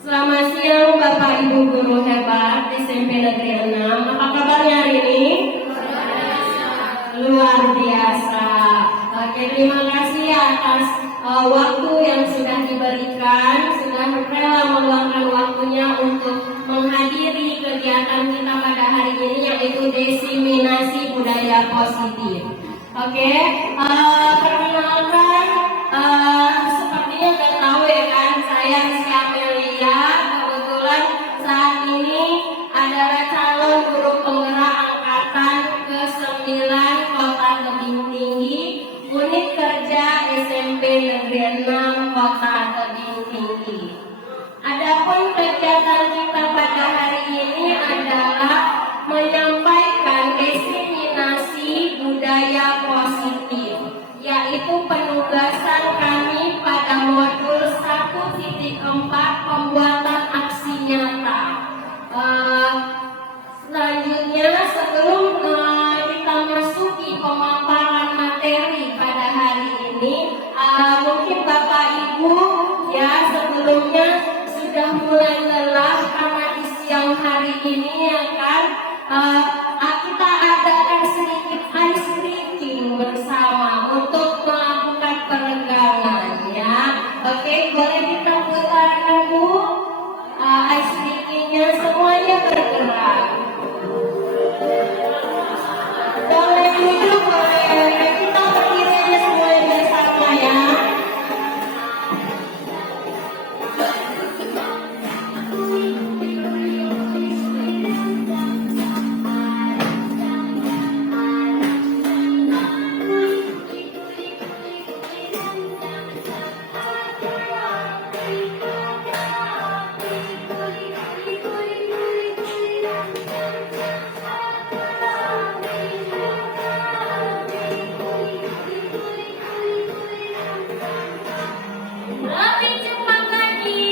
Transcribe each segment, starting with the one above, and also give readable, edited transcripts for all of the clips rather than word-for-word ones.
Selamat siang Bapak Ibu Guru hebat SMP Negeri 6. Apa kabarnya hari ini? Luar biasa. Oke, terima kasih atas waktu yang sudah diberikan, sudah rela meluangkan waktunya untuk menghadiri kegiatan kita pada hari ini, yaitu diseminasi budaya positif. Oke, perkenalkan, sepertinya udah tahu ya kan, saya Rizky Amelia. Kebetulan saat ini adalah calon guru penggerak angkatan ke-9 Kota Tebing Tinggi, unit kerja SMP Negeri 6 Kota Tebing Tinggi. Adapun kegiatan kita pada hari ini adalah menyampaikan diseminasi budaya positif, yaitu penugasan kami pada modul 1.4 pembuatan aksi nyata. Selanjutnya, sebelum kita masuki pemaparan materi pada hari ini, mungkin Bapak Ibu ya sebelumnya sudah mulai lelah karena di siang hari ini ya kan, kita adakan sedikit ice breaking bersama untuk melakukan peregangan ya. Oke, boleh kita putar dulu ice breakingnya, semuanya bergerak. Boleh duduk, boleh kita berdiri aja semuanya bersama ya. Lebih cepat lagi.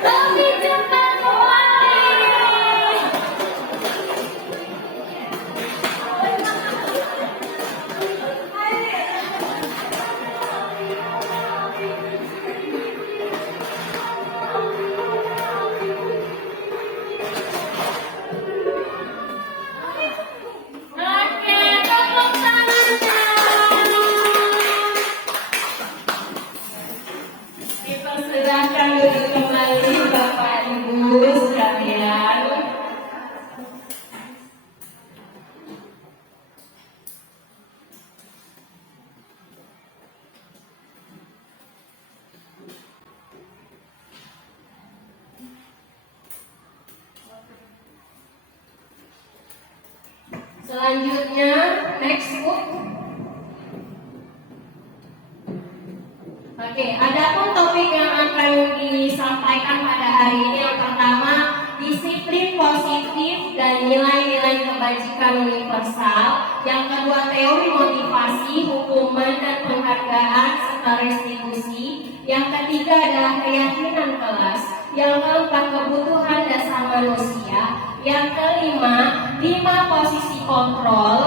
Lebih cepat lagi. Oke, tepuk tangannya. Dipersilakan duduk kembali Bapak Ibu sekalian. Selanjutnya, next book. Oke, adapun topik yang akan disampaikan pada hari ini yang pertama, disiplin positif dan nilai-nilai kebajikan universal. Yang kedua, teori motivasi, hukuman dan penghargaan serta restitusi. Yang ketiga adalah keyakinan kelas. Yang keempat, kebutuhan dasar manusia. Yang kelima, 5 posisi kontrol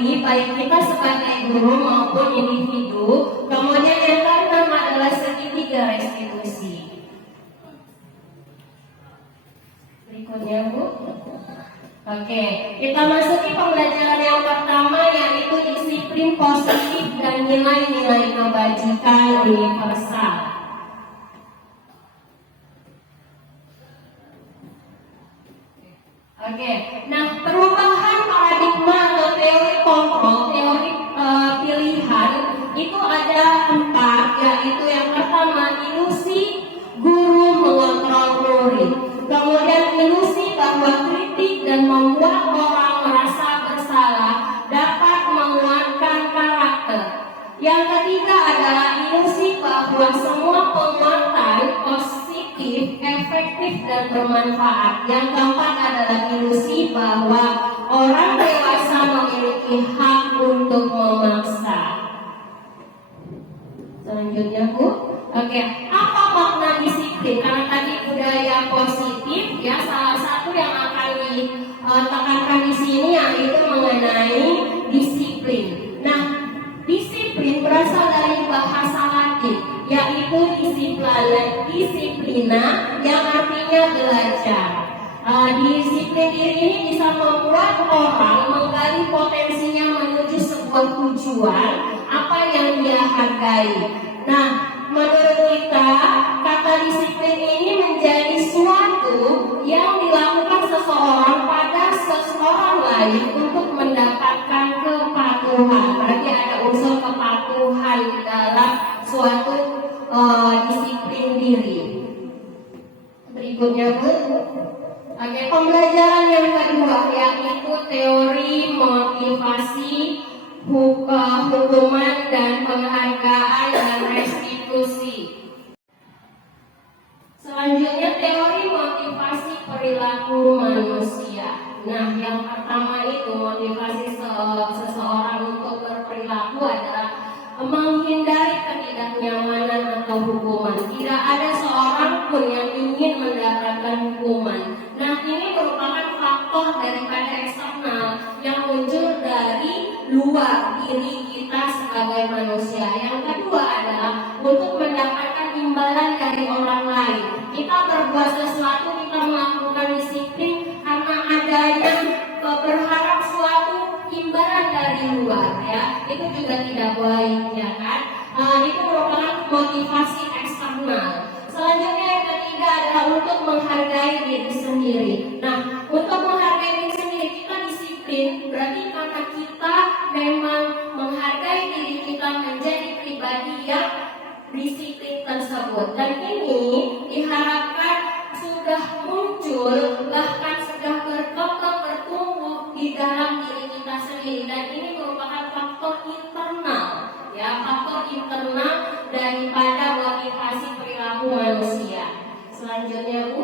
diri baik kita sebagai guru maupun individu. Kemudian yang keenam adalah segitiga restitusi. Berikutnya Bu. Oke, kita masuki pembelajaran yang pertama, yaitu disiplin positif dan nilai-nilai kebajikan universal. Oke, nah perubahan paradigma atau teori kontrol, teori pilihan itu ada 4, yaitu yang pertama ilusi guru mengontrol murid, kemudian ilusi bahwa kritik dan membuat orang merasa bersalah dapat menguatkan karakter. Yang ketiga adalah ilusi bahwa semua penguatan positif, efektif dan bermanfaat. Yang keempat adalah ilusi bahwa orang dewasa memiliki hak untuk memaksa. Selanjutnya Bu. Oke, apa makna disiplin? Karena tadi budaya positif ya, salah satu yang akan ditekankan di sini yaitu mengenai disiplin. Nah, disiplin berasal dari bahasa Latin, yaitu disiplina yang artinya belajar. Disiplin diri ini bisa membuat orang menggali potensinya menuju sebuah tujuan apa yang dia hargai. Nah, menurut kita, kata disiplin ini menjadi suatu yang dilakukan seseorang pada seseorang lain untuk mendapatkan kepatuhan. Berarti ada unsur kepatuhan di dalam suatu disiplin diri. Berikutnya Bu. Oke, pembelajaran yang kedua yaitu teori motivasi, hukuman dan penghargaan dan restitusi. Selanjutnya teori motivasi perilaku manusia. Nah, yang pertama itu motivasi seseorang untuk berperilaku adalah menghindari ketidaknyamanan atau hukuman. Tidak ada seorang pun yang ingin mendapatkan hukuman. Nah, ini merupakan faktor daripada eksternal yang muncul dari luar diri kita sebagai manusia. Yang kedua adalah untuk mendapatkan imbalan dari orang lain. Kita berbuat sesuatu, kita melakukan disiplin karena adanya berharap suatu imbalan dari luar ya. Itu juga tidak baik ya kan. Itu merupakan motivasi eksternal. Selanjutnya yang ketiga adalah untuk menghargai diri sendiri. Nah, untuk menghargai diri sendiri kita disiplin, berarti karena kita memang menghargai diri kita menjadi pribadi yang disiplin tersebut. Dan ini diharapkan sudah muncul, bahkan sudah berkembang bertumbuh di dalam diri kita sendiri. Dan ini merupakan faktor internal ya, faktor internal daripada motivasi perilaku manusia. Selanjutnya Bu,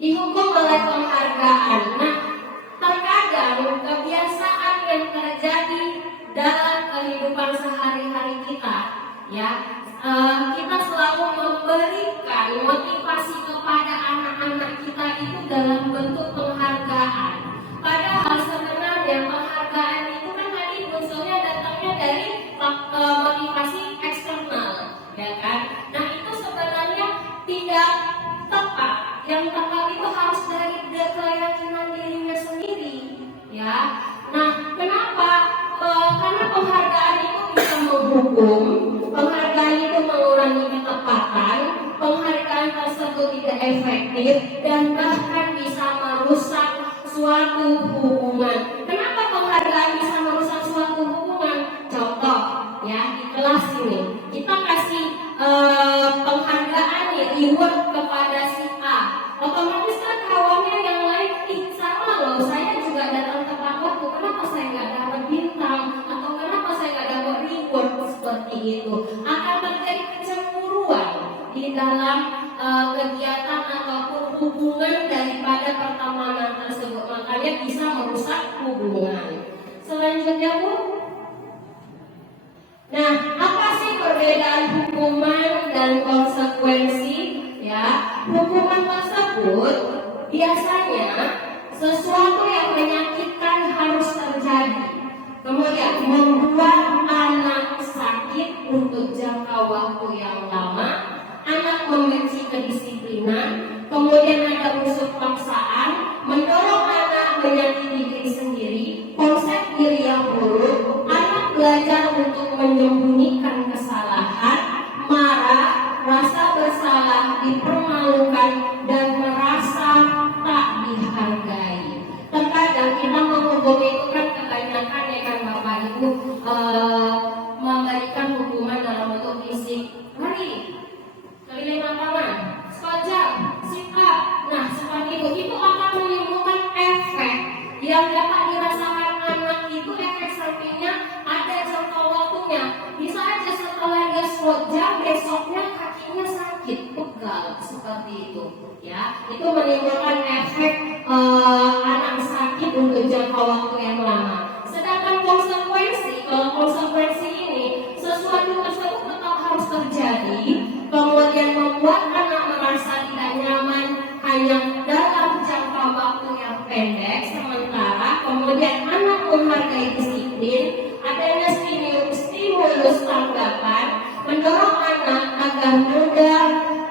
dihukum oleh penghargaan. Nah, terkadang kebiasaan yang terjadi dalam kehidupan sehari-hari kita ya, kita selalu memberikan motivasi kepada anak-anak kita itu dalam bentuk penghargaan. Padahal sebenarnya penghargaan itu kan tadi unsurnya datangnya dari motivasi eksternal ya kan. Nah, itu sebenarnya tidak tepat. Yang tepat itu harus dari keyakinan dirinya sendiri ya. Nah, kenapa? Karena penghargaan itu bisa menghukum, penghargaan itu mengurangi ketepatan, penghargaan tersebut tidak efektif dan bahkan bisa merusak suatu hubungan. Kenapa penghargaan bisa merusak suatu hubungan? Contoh ya, di kelas ini kita kasih penghargaan ya, reward kepada si A. Otomatis kan kawannya yang lain, sama loh, saya juga datang tepat waktu, kenapa saya nggak dapat bintang atau kenapa saya nggak dapat reward seperti itu. Akan terjadi kecemburuan di dalam kegiatan ataupun hubungan daripada pertemanan tersebut, makanya bisa merusak hubungan. Selanjutnya Bu. Nah, apa sih perbedaan hukuman dan konsekuensi? Ya, hukuman tersebut kebanyakan ya kan Bapak Ibu memberikan hukuman dalam bentuk fisik, lari, keliling lapangan, squat jump, sit up. Nah seperti itu akan menimbulkan efek yang dapat dirasakan anak itu. Efek sampingnya ada jangka waktunya. Bisa aja setelah dia squat jump besoknya kakinya sakit, pegal seperti itu. Ya, itu menimbulkan efek anak sakit untuk jangka waktu yang lama. Sedangkan konsekuensi, kalau konsekuensi ini sesuatu tersebut tetap harus terjadi, kemudian membuat anak merasa tidak nyaman hanya dalam jangka waktu yang pendek sementara, kemudian anak menghargai disiplin, adanya stimulus tanggapan, mendorong anak agar mudah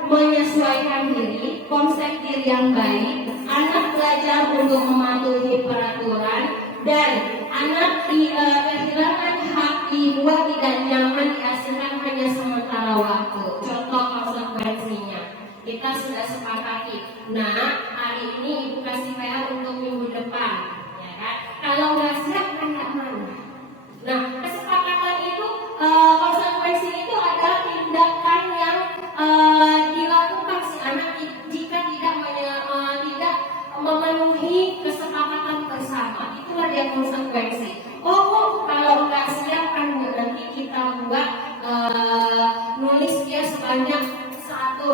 menyesuaikan diri, konsep diri yang baik, anak belajar untuk mematuhi peraturan, dan anak kehilangan hak dibuat tidak nyaman dihasilkan hanya sementara waktu. Contoh konsekuensinya kita sudah sepakati. Nah, hari ini ibu kasih PR untuk minggu depan, ya kan? Kalau nggak siap kayak mana? Nah, kesepakatan itu konsekuensi itu adalah tindakan yang dilakukan si anak jika tidak memenuhi kesepakatan bersama. Itulah dia konsekuensi. Oh, kalau nggak siap kan nanti kita buat nulis dia sebanyak 100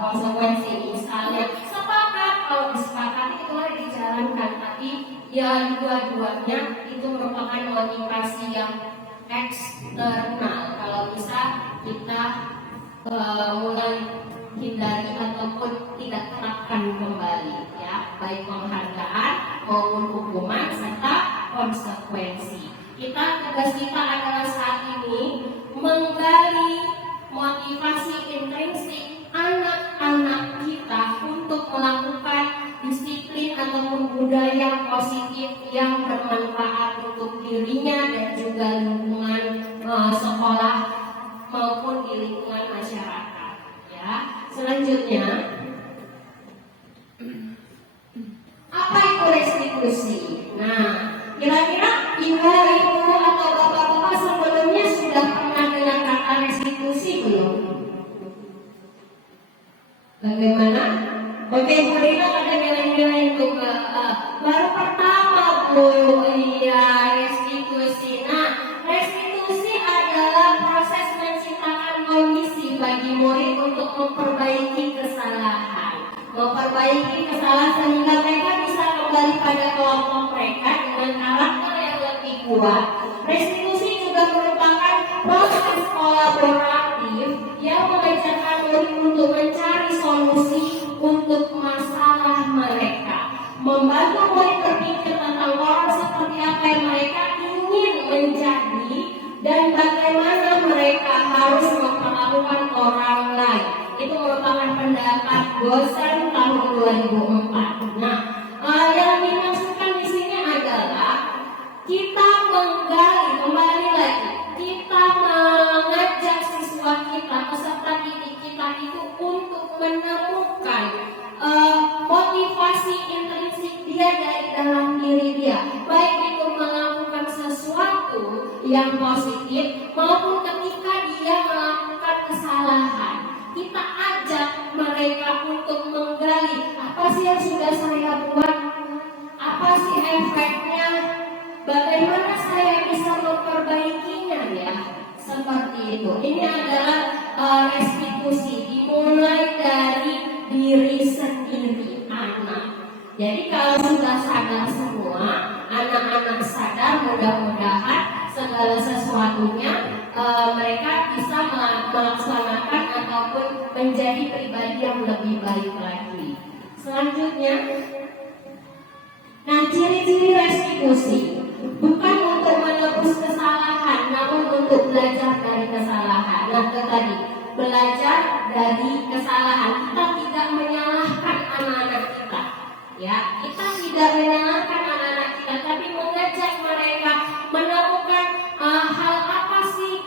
konsekuensi. Misalnya sepakat, kalau disepakati itulah dijalankan, tapi ya dua-duanya itu merupakan motivasi yang eksternal. Kalau bisa kita mulai hindari ataupun tidak terapkan kembali, ya, baik penghargaan maupun hukuman serta konsekuensi. Tugas kita adalah saat ini menggali motivasi intrinsik anak-anak kita untuk melakukan disiplin ataupun budaya positif yang bermanfaat untuk dirinya dan juga lingkungan sekolah maupun di lingkungan masyarakat. Ya, selanjutnya, apa itu restitusi? Nah, kira-kira ibu atau bapak-bapak sebelumnya sudah pernah dengar kata restitusi belum? Bagaimana? Oke, Bu Rina ada nilai-nilai untuk baru pertama Bu. Iya, restitusi. Nah, restitusi adalah proses menciptakan kondisi bagi murid untuk memperbaiki kesalahan, sehingga mereka bisa kembali pada kelompok mereka dengan karakter yang lebih kuat. Restitusi juga merupakan proses kolaboratif yang mengajarkan murid untuk mencari solusi untuk masalah mereka, membantu murid berpikir tentang orang seperti apa yang mereka ingin menjadi dan bagaimana mereka harus memperlakukan orang lain. Itu merupakan pendapat dosen tahun 2004. Nah, yang dimaksudkan di sini adalah kita menggali kembali lagi, kita mengajak siswa kita, peserta didik kita itu untuk menemukan motivasi intrinsik dia dari dalam diri dia, baik itu melakukan sesuatu yang positif maupun ketika dia melakukan kesalahan. Kita ajak mereka untuk menggali apa sih yang sudah saya buat, apa sih efeknya, bagaimana saya bisa memperbaikinya, ya, seperti itu. Ini adalah restitusi, dimulai dari diri sendiri anak. Jadi kalau sudah sadar semua, anak-anak sadar, mudah-mudahan segala sesuatunya mereka bisa melaksanakan ataupun menjadi pribadi yang lebih baik lagi. Selanjutnya, nah, ciri-ciri restitusi bukan untuk menebus kesalahan, namun untuk belajar dari kesalahan. Nah, itu tadi, belajar dari kesalahan. Kita tidak menyalahkan anak-anak kita, ya, kita tidak menyalahkan anak-anak kita, tapi mengajak mereka menemukan hal apa sih,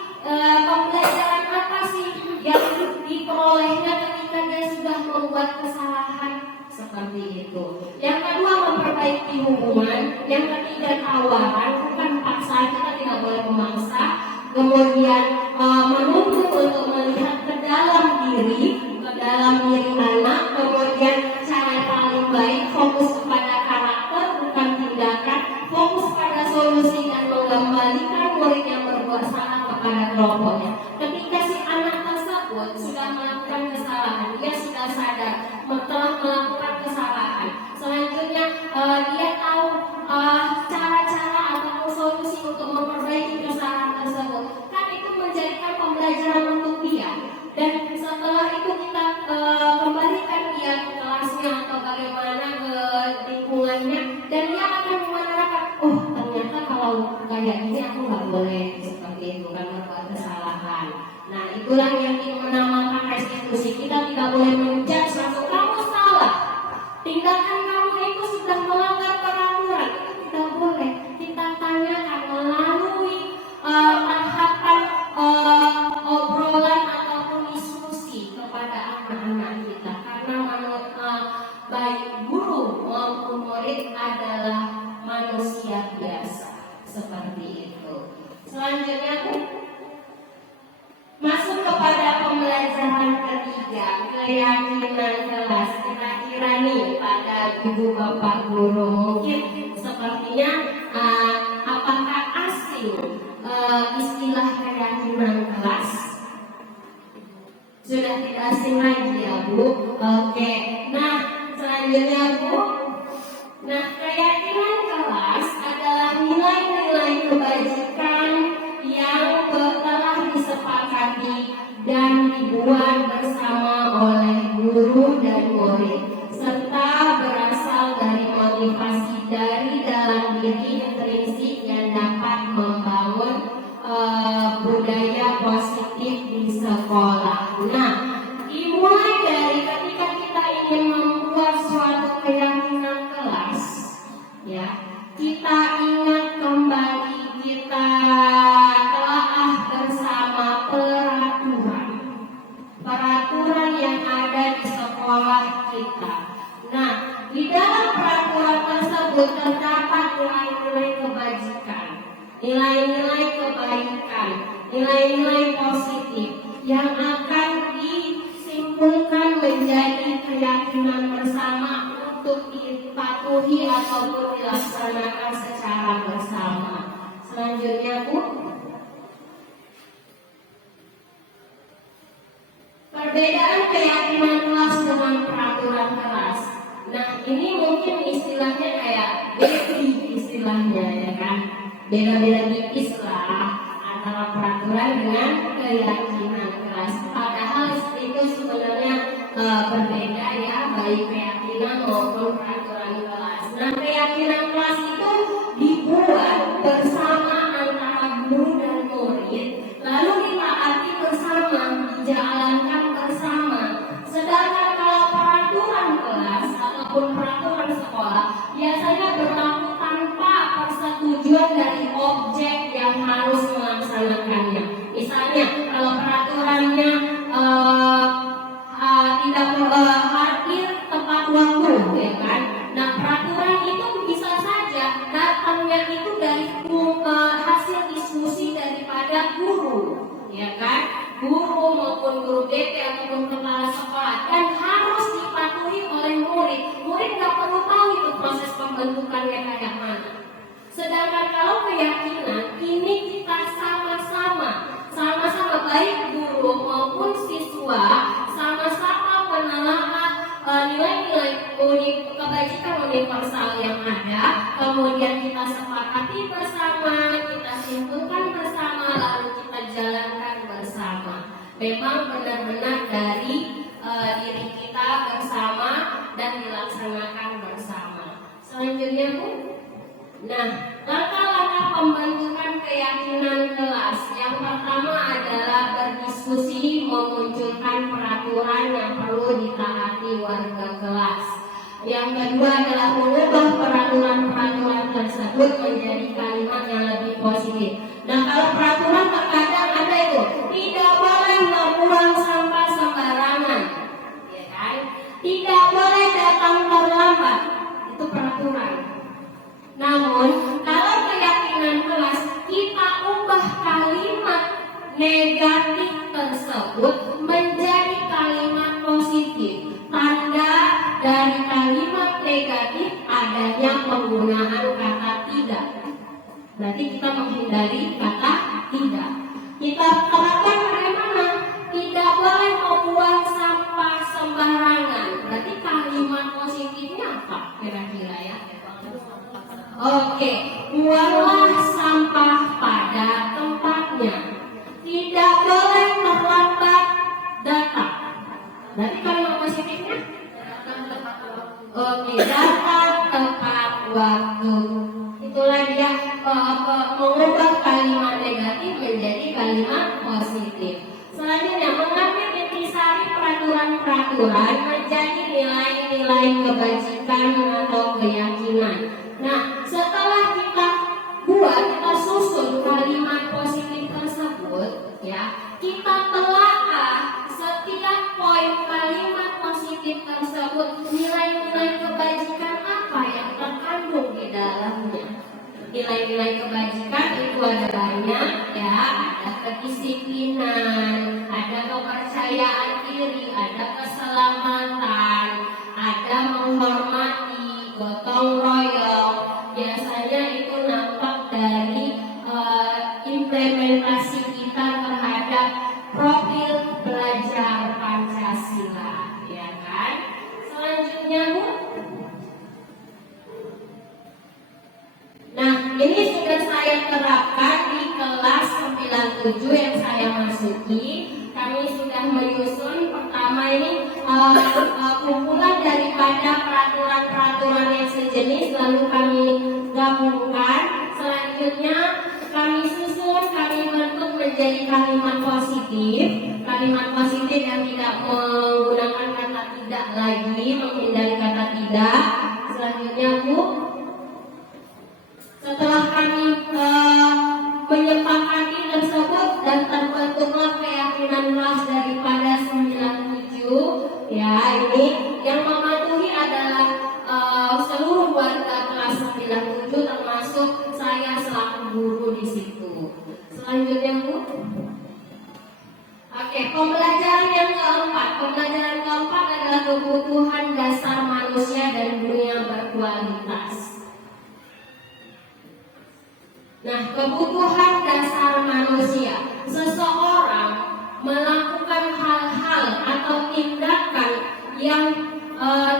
pembelajaran apa sih yang diperolehnya ketika dia sudah membuat kesalahan seperti itu. Yang kedua, memperbaiki hubungan. Yang arahan, bukan paksa, kita tidak boleh memaksa. Kemudian menuntut untuk melihat ke dalam diri anak. Kemudian cara yang paling baik fokus kepada karakter bukan tindakan, fokus pada solusi dan mengembalikan murid yang berbuat salah kepada kelompoknya. Ketika si anak tersebut sudah melakukan kesalahan, dia sudah sadar telah melakukan kesalahan. Selanjutnya dia tahu cara-cara atau solusi untuk memperbaiki kesalahan tersebut. Kan itu menjadikan pembelajaran untuk dia. Dan setelah itu kita kembalikan dia ke kelasnya atau bagaimana ke lingkungannya, dan dia akan menerapkan, oh ternyata kalau kayak gini aku nggak boleh seperti itu kan, berbuat kesalahan. Nah itulah yang kita menamakan restitusi. Kita tidak boleh menjudge langsung kamu salah, tindakan kamu itu sudah melanggar peraturan, itu tidak boleh. Kita tanyakan melalui tahapan obrolan ataupun diskusi kepada anak-anak kita, karena menurut baik guru maupun murid adalah manusia biasa seperti itu. Selanjutnya masuk kepada pembelajaran ketiga, keyakinan kelas. Kira-kira nih pada ibu bapak guru mungkin sepertinya apakah asing istilah keyakinan kelas? Sudah tidak asing lagi ya Bu? Oke. Nah selanjutnya Bu, nah keyakinan kelas adalah nilai-nilai kebajikan yang telah disepakati dan dibuat bersama oleh guru dan murid, serta berasal dari motivasi dari dalam diri intrinsik yang dapat membangun budaya positif di sekolah. Nah, dimulai dari ketika kita ingin membuat suatu keyakinan kelas, ya, kita ingat kembali, kita telah bersama peraturan yang ada di sekolah kita. Nah, di dalam peraturan tersebut terdapat nilai-nilai kebajikan, nilai-nilai kebaikan, nilai-nilai positif yang akan disimpulkan menjadi keyakinan bersama untuk dipatuhi ataupun dilaksanakan secara bersama. Selanjutnya Bu, perbedaan keyakinan kelas dengan peraturan kelas. Nah ini mungkin istilahnya kayak baby istilahnya ya kan, beda-beda tipis lah antara peraturan dengan keyakinan kelas. Padahal itu sebenarnya berbeda ya, baik keyakinan maupun peraturan kelas. Nah keyakinan kelas itu dibuat bersama antara guru dan murid, lalu ditaati bersama, dijalankan bersama. Sedangkan kalau peraturan kelas ataupun peraturan sekolah biasanya berlaku tanpa persetujuan dari objek yang harus melaksanakannya. Misalnya kalau peraturannya tidak hadir tepat waktu, ya kan? Nah peraturan itu bisa saja datangnya itu dari hasil diskusi daripada guru, ya kan? Guru maupun guru BP ataupun kepala sekolah, dan harus dipatuhi oleh murid. Murid nggak perlu tahu itu proses pembentukannya kayak mana. Sedangkan kalau keyakinan ini kita sama-sama baik guru maupun siswa sama-sama menelaah nilai-nilai kebajikan universal yang ada, kemudian kita sepakati bersama, kita simpulkan bersama, lalu kita jalankan bersama. Memang benar-benar dari diri kita bersama dan dilaksanakan bersama. Selanjutnya Bu, nah langkah-langkah pembentukan keyakinan kelas. Yang pertama adalah berdiskusi, memunculkan peraturan yang perlu ditaati warga kelas. Yang kedua adalah mengubah peraturan-peraturan tersebut menjadi kalimat yang lebih positif. Nah kalau peraturan terkadang ada itu, tidak boleh membuang sampah sembarangan, ya kan? Tidak boleh datang terlambat, itu peraturan. Namun kalau keyakinan negatif tersebut menjadi kalimat positif. Tanda dari kalimat negatif adanya penggunaan kata tidak. Berarti kita menghindari kata tidak. Kita terapkan bagaimana? Tidak boleh membuang sampah sembarangan. Berarti kalimat positifnya apa kira-kira ya? Oke, buanglah sampah pada tempatnya. Tidak boleh terlambat datang. Berarti kalimat positifnya? Oke, datang tepat waktu. Itulah dia mengubah kalimat negatif menjadi kalimat positif. Selanjutnya, mengambil intisari peraturan-peraturan menjadi nilai-nilai kebajikan atau keyakinan. Nah, setelah kita kita susun kalimat positif tersebut, ya, kita telaah setiap poin kalimat positif tersebut, nilai-nilai kebajikan apa yang terkandung di dalamnya. Nilai-nilai kebajikan itu ada banyak, ya, ada kedisiplinan, ada kepercayaan diri, ada keselamatan, ada menghormati, gotong royong. Biasanya itu nampak dari implementasi kita terhadap profil belajar Pancasila, ya kan? Selanjutnya, Bu. Nah, ini sudah saya terapkan di kelas 97 yang saya masuki. Kami sudah menyusun pertama ini kumpulan daripada peraturan-peraturan yang sejenis, lalu kami gabungkan. Selanjutnya kami susun, kami bentuk menjadi kalimat positif. Kalimat positif yang tidak menggunakan kata tidak lagi, menghindari kata tidak. Selanjutnya, Bu, setelah kami menyepakati tersebut dan terbentuklah keyakinan kelas daripada 97, ya, ini yang mematuhi adalah seluruh warga kelas 97 termasuk saya selaku guru di situ. Selanjutnya, Bu. Oke, pembelajaran yang keempat. Pembelajaran keempat adalah kebutuhan dasar manusia dan dunia berkualitas. Nah, kebutuhan dasar manusia. Seseorang melakukan hal-hal atau tindakan yang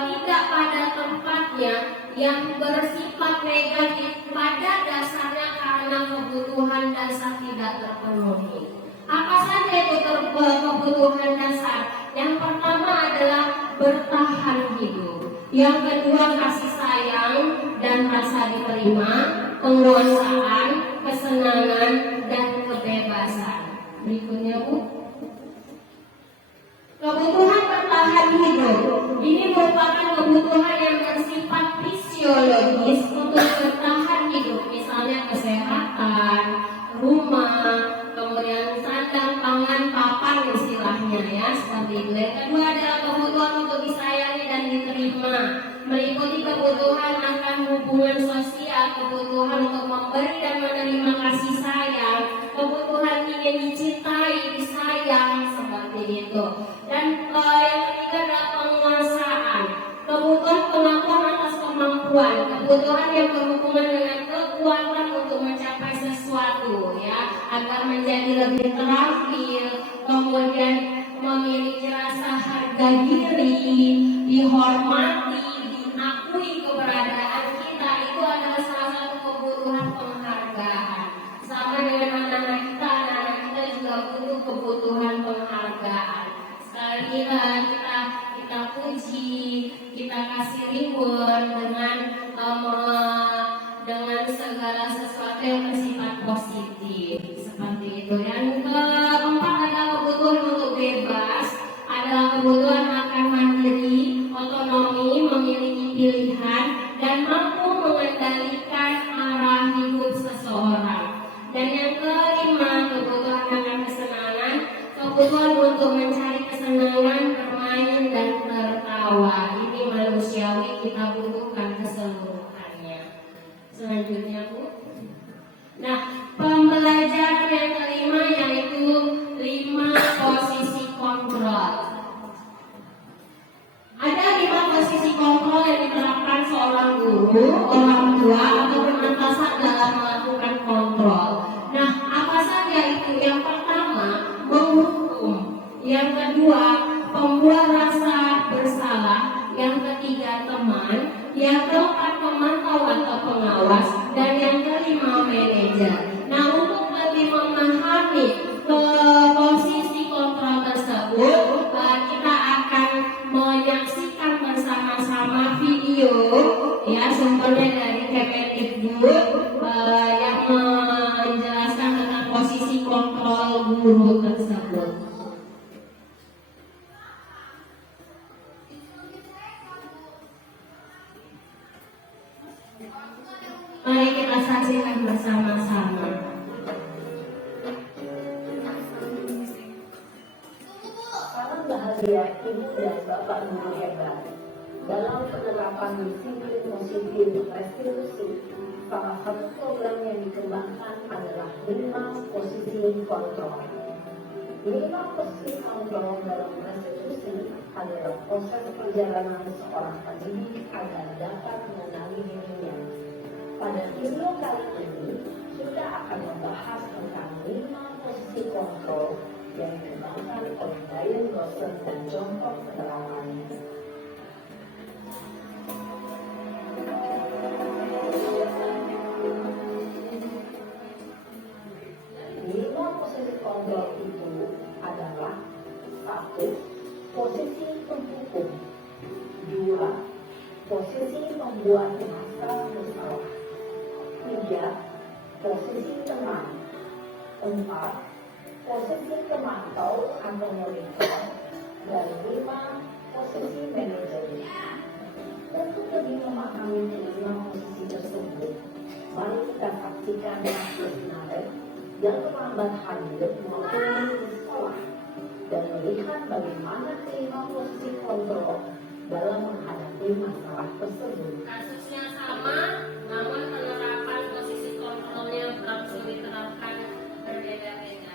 tidak pada tempatnya, yang bersifat negatif pada dasarnya karena kebutuhan dasar tidak terpenuhi. Apa saja itu kebutuhan dasar? Yang pertama adalah bertahan hidup. Yang kedua, kasih sayang dan rasa diterima, penguasaan, kesenangan, dan kebebasan. Berikutnya, Bu. Kebutuhan bertahan hidup ini merupakan kebutuhan yang bersifat fisiologis untuk bertahan hidup, misalnya kesehatan, rumah, kemudian sandang, pangan, papan istilahnya, ya, seperti itu. Yang kedua adalah kebutuhan untuk disayangi dan diterima, meliputi kebutuhan akan hubungan sosial, kebutuhan untuk memberi dan menerima kasih sayang, kebutuhan ingin dicintai, disayang, seperti itu. Dan yang ketiga adalah penguasaan, kebutuhan pengakuan atas kemampuan, kebutuhan yang berhubungan dengan kekuatan untuk mencapai sesuatu, ya, agar menjadi lebih terampil, kemudian memiliki rasa harga diri, dihormati, diakui keberadaan kita. Itu adalah salah satu kebutuhan penghargaan. Sama dengan anak-anak kita juga butuh kebutuhan penghargaan. Sekali kita puji, kita kasih reward dengan segala sesuatu yang bersifat positif, seperti itu. Yang keempat adalah kebutuhan untuk bebas, adalah kebutuhan akan mandiri, otonomi, memiliki pilihan, dan mampu mengendalikan arah hidup seseorang. Dan yang kelima, kebutuhan akan kesenangan, kebutuhan untuk mencari kesenangan, bermain, dan tertawa. Ini manusiawi, kita butuhkan keseluruhannya. Selanjutnya, Bu. Nah, pembelajaran yang kelima yaitu meja. Nah, untuk lebih memahami posisi kontrol tersebut, kita akan menyaksikan bersama-sama video ya, sumbernya dari Kemendikbud yang menjelaskan tentang posisi kontrol guru tersebut. Mari kita saksikan bersama-sama. Salam bahagia Ibu dan Bapak Guru hebat. Dalam penerapan disiplin positif restitusi, salah satu program yang dikembangkan adalah 5 posisi kontrol. 5 posisi kontrol dalam restitusi adalah proses perjalanan seorang pendidik agar dapat mengenali dirinya. Pada video kali ini, kita akan membahas tentang 5 posisi kontrol yang dikembangkan oleh Diane Gosson dan John Cox penerapannya. Lima posisi kontrol itu adalah: 1. Posisi penghukum. 2. Posisi membuat masalah bersalah. 3. Posisi teman. 4. Posisi pemantau atau monitor. Dan 5. Posisi manajer. Untuk lebih memahami 5 posisi tersebut, mari kita saksikan kasus Naret yang terlambat hadir maupun di sekolah dan melihat bagaimana 5 posisi kontrol dalam menghadapi masalah tersebut. Kasusnya sama, namun penerapan posisi kontrolnya langsung diterapkan berbeda-beda.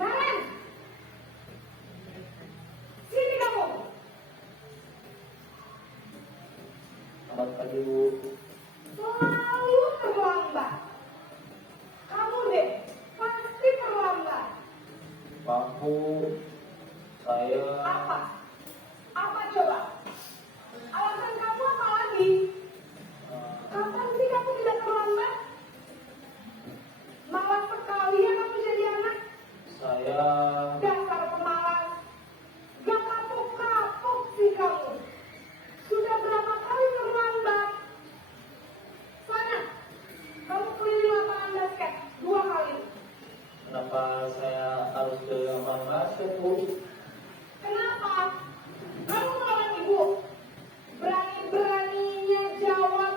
Naren, sini kamu. Selamat pagi, Bu. Selalu terlambat. Kamu deh, pasti terlambat. Pak Bu, saya Apa? Apa coba? Alasan kamu apa lagi? Kapan sih kamu tidak terlambat? Malas sekali ya kamu jadi anak. saya Dasar pemalas. Gak kapok-kapok sih kamu. Sudah berapa kali terlambat? Sana, kamu keliling lapangan basket 2 kali. kenapa saya harus ke lapangan basket, Bu? Kenapa? Kamu melawan ibu. Berani-beraninya jawab.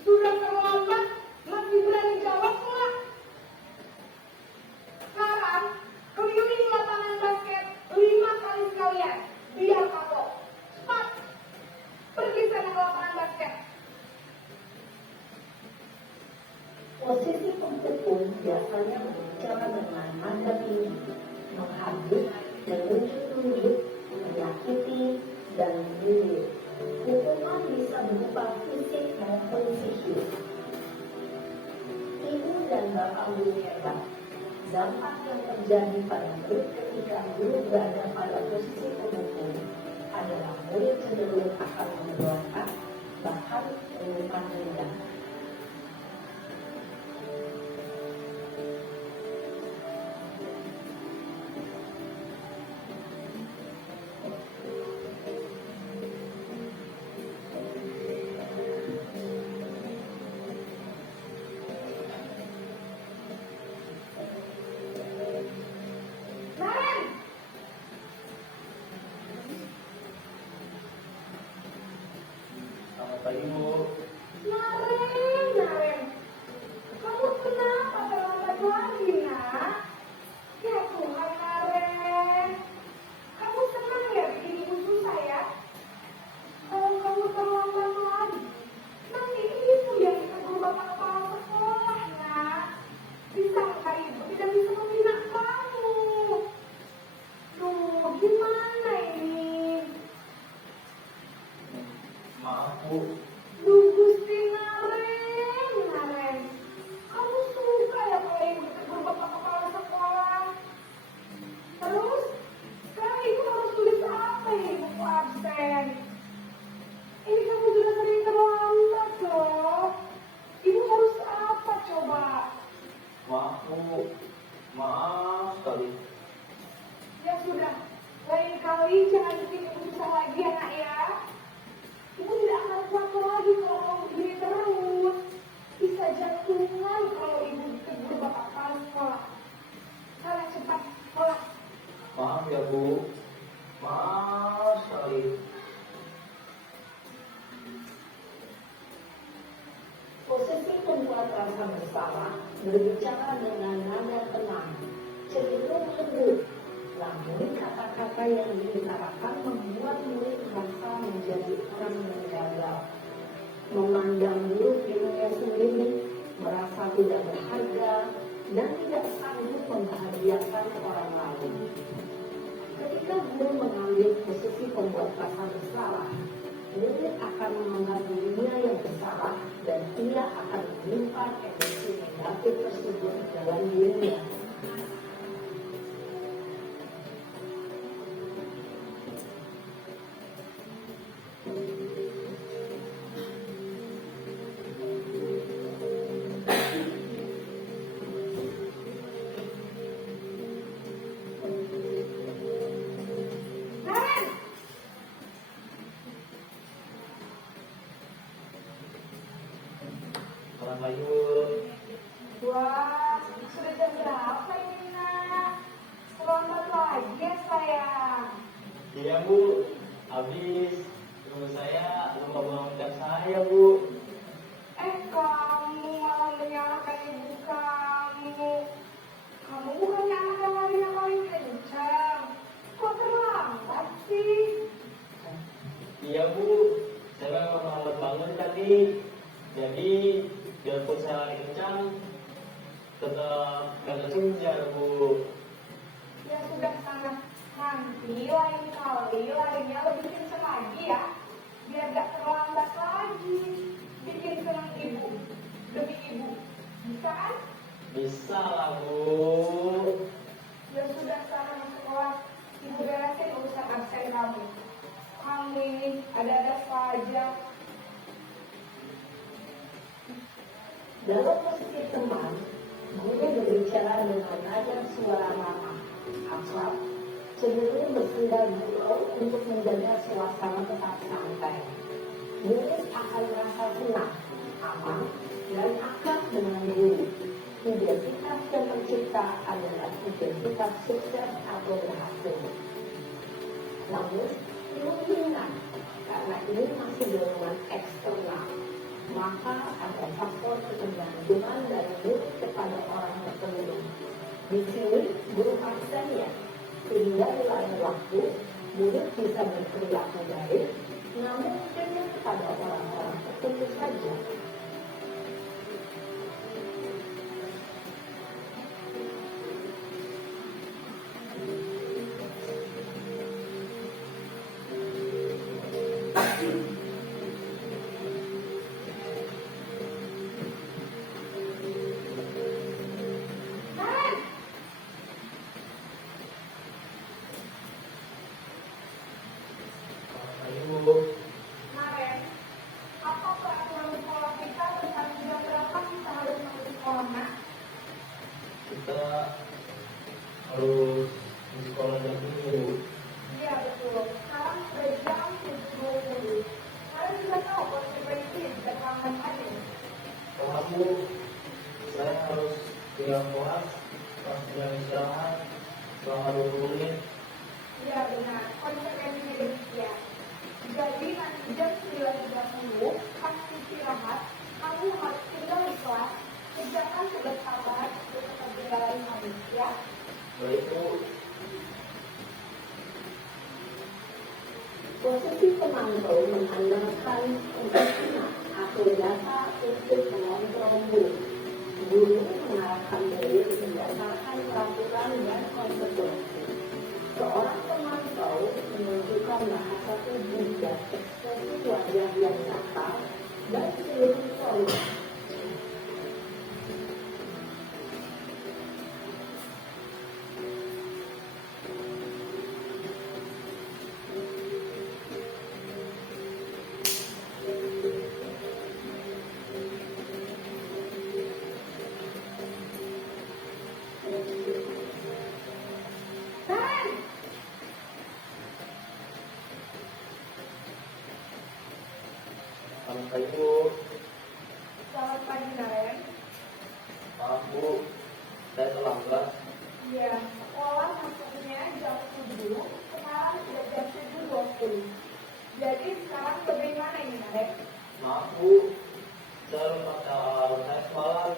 Sudah terlambat, masih berani jawab pula. Sekarang, keliling lapangan basket 5 kali sekalian. Biar kapok. Cepat. Pergi sana ke lapangan basket. Posisi penghukum biasanya berbicara dengan nada tinggi, menghadut, menunjuk-nunjuk, menyakiti, dan menyindir. Hukuman bisa berupa fisik maupun psikis. Ibu dan bapak guru hebat, dampak yang terjadi pada murid ketika guru berada pada posisi penghukum adalah murid cenderung akan memberontak, bahkan mengumpan rendah. Naren, Selamat pagi, Bu. Naren. Kamu kenapa terlambat lagi, nak? Ya Tuhan, Naren. Kamu senang ya bikin ibu susah ya? Kalau kamu terlambat lagi, nanti ibu yang ditegur bapak kepala sekolah, nak. Disangka ibu tidak bisa membina kamu. Duh, gimana ini? Maaf, Bu. Duh, sekali. Ya sudah, lain kali jangan bikin ibu susah lagi ya nak ya. Ibu tidak akan kuat lagi kalau kamu begini terus. Bisa jantungan kalau ibu ditegur bapak kepala sekolah. Sana cepat sekolah. Maaf ya Bu, maaf sekali. Posisi pembuat rasa bersalah berbicara dengan nada tenang, cenderung lembut. Namun kata-kata yang diutarakan membuat murid merasa menjadi orang yang gagal, memandang buruk dirinya sendiri, merasa tidak berharga, dan tidak sanggup membahagiakan orang lain. Ketika guru mengambil posisi pembuat rasa bersalah, murid akan menganggap dirinya yang bersalah dan ia akan menyimpan emosi negatif tersebut dalam dirinya. Naren! Selamat Mayur. Wah, sudah jam berapa ini nak? Terlambat lagi ya sayang. Iya Bu, habis terus saya lupa bangunkan saya Bu. Kamu malah menyalahkan ibu kamu. Kamu bukannya anak yang larinya paling kencang. Kok terlambat sih? Iya Bu, saya memang terlambat bangun tadi. Jadi biarpun saya lari kencang, tetap gak kesenjar Bu. Ya sudah sana. Nanti lain kali larinya lebih kencang lagi ya. Biar gak terlambat lagi. Bikin senang ibu. Demi ibu. Bisa kan? Bisa lah Bu. Ya sudah sana masuk kelas. Ibu beresin urusan absen kamu. Kamu ini ada-ada saja. Dalam posisi teman, guru berbicara dengan nada suara ramah, akrab, cenderung bersenda gurau untuk menjaga suasana tetap santai. Murid akan merasa senang, aman, dan akrab dengan guru. Identitas yang tercipta adalah identitas sukses atau berhasil. Namun, kemungkinan karena ini masih dorongan eksternal, maka ada faktor ketergantungan dari murid kepada orang tertentu. Di sini guru absennya, sehingga di lain waktu murid bisa berperilaku baik, namun hanya kepada orang-orang tertentu saja. Naren! Selamat Mayur. Naren, apa peraturan sekolah kita tentang jam berapa kita harus masuk sekolah, nak? Kita harus di sekolah jam 7. Iya betul. Sekarang sudah jam 7:20. Kalian sudah tahu konsekuensi jika terlambat hari. Kalau Bu, saya harus tinggal kelas, pas jam istirahat, selama 20 menit. Iya benar. Konsekuensinya demikian. Jadi nanti jam 9:30 pas istirahat, kamu harus tinggal di kelas. Kerjakan tugas sabar untuk ketinggalan habis ya. Baik Bu. Posisi pemantau mengandalkan pengisian atau data untuk mengontrol guru. Guru mengarahkan murid berdasarkan peraturan dan konsekuensi. Seorang pemantau menunjukkan bahasa tubuh dan ekspresi wajah yang nyata dan seluruh proses. Baik Bu. Selamat pagi Naren. Maaf Bu, saya terlambat. Iya, sekolah masuknya jam 7, sekarang sudah jam 7.20. Jadi sekarang bagaimana ini Naren? Maaf Bu, saya lupa alarm saya semalam.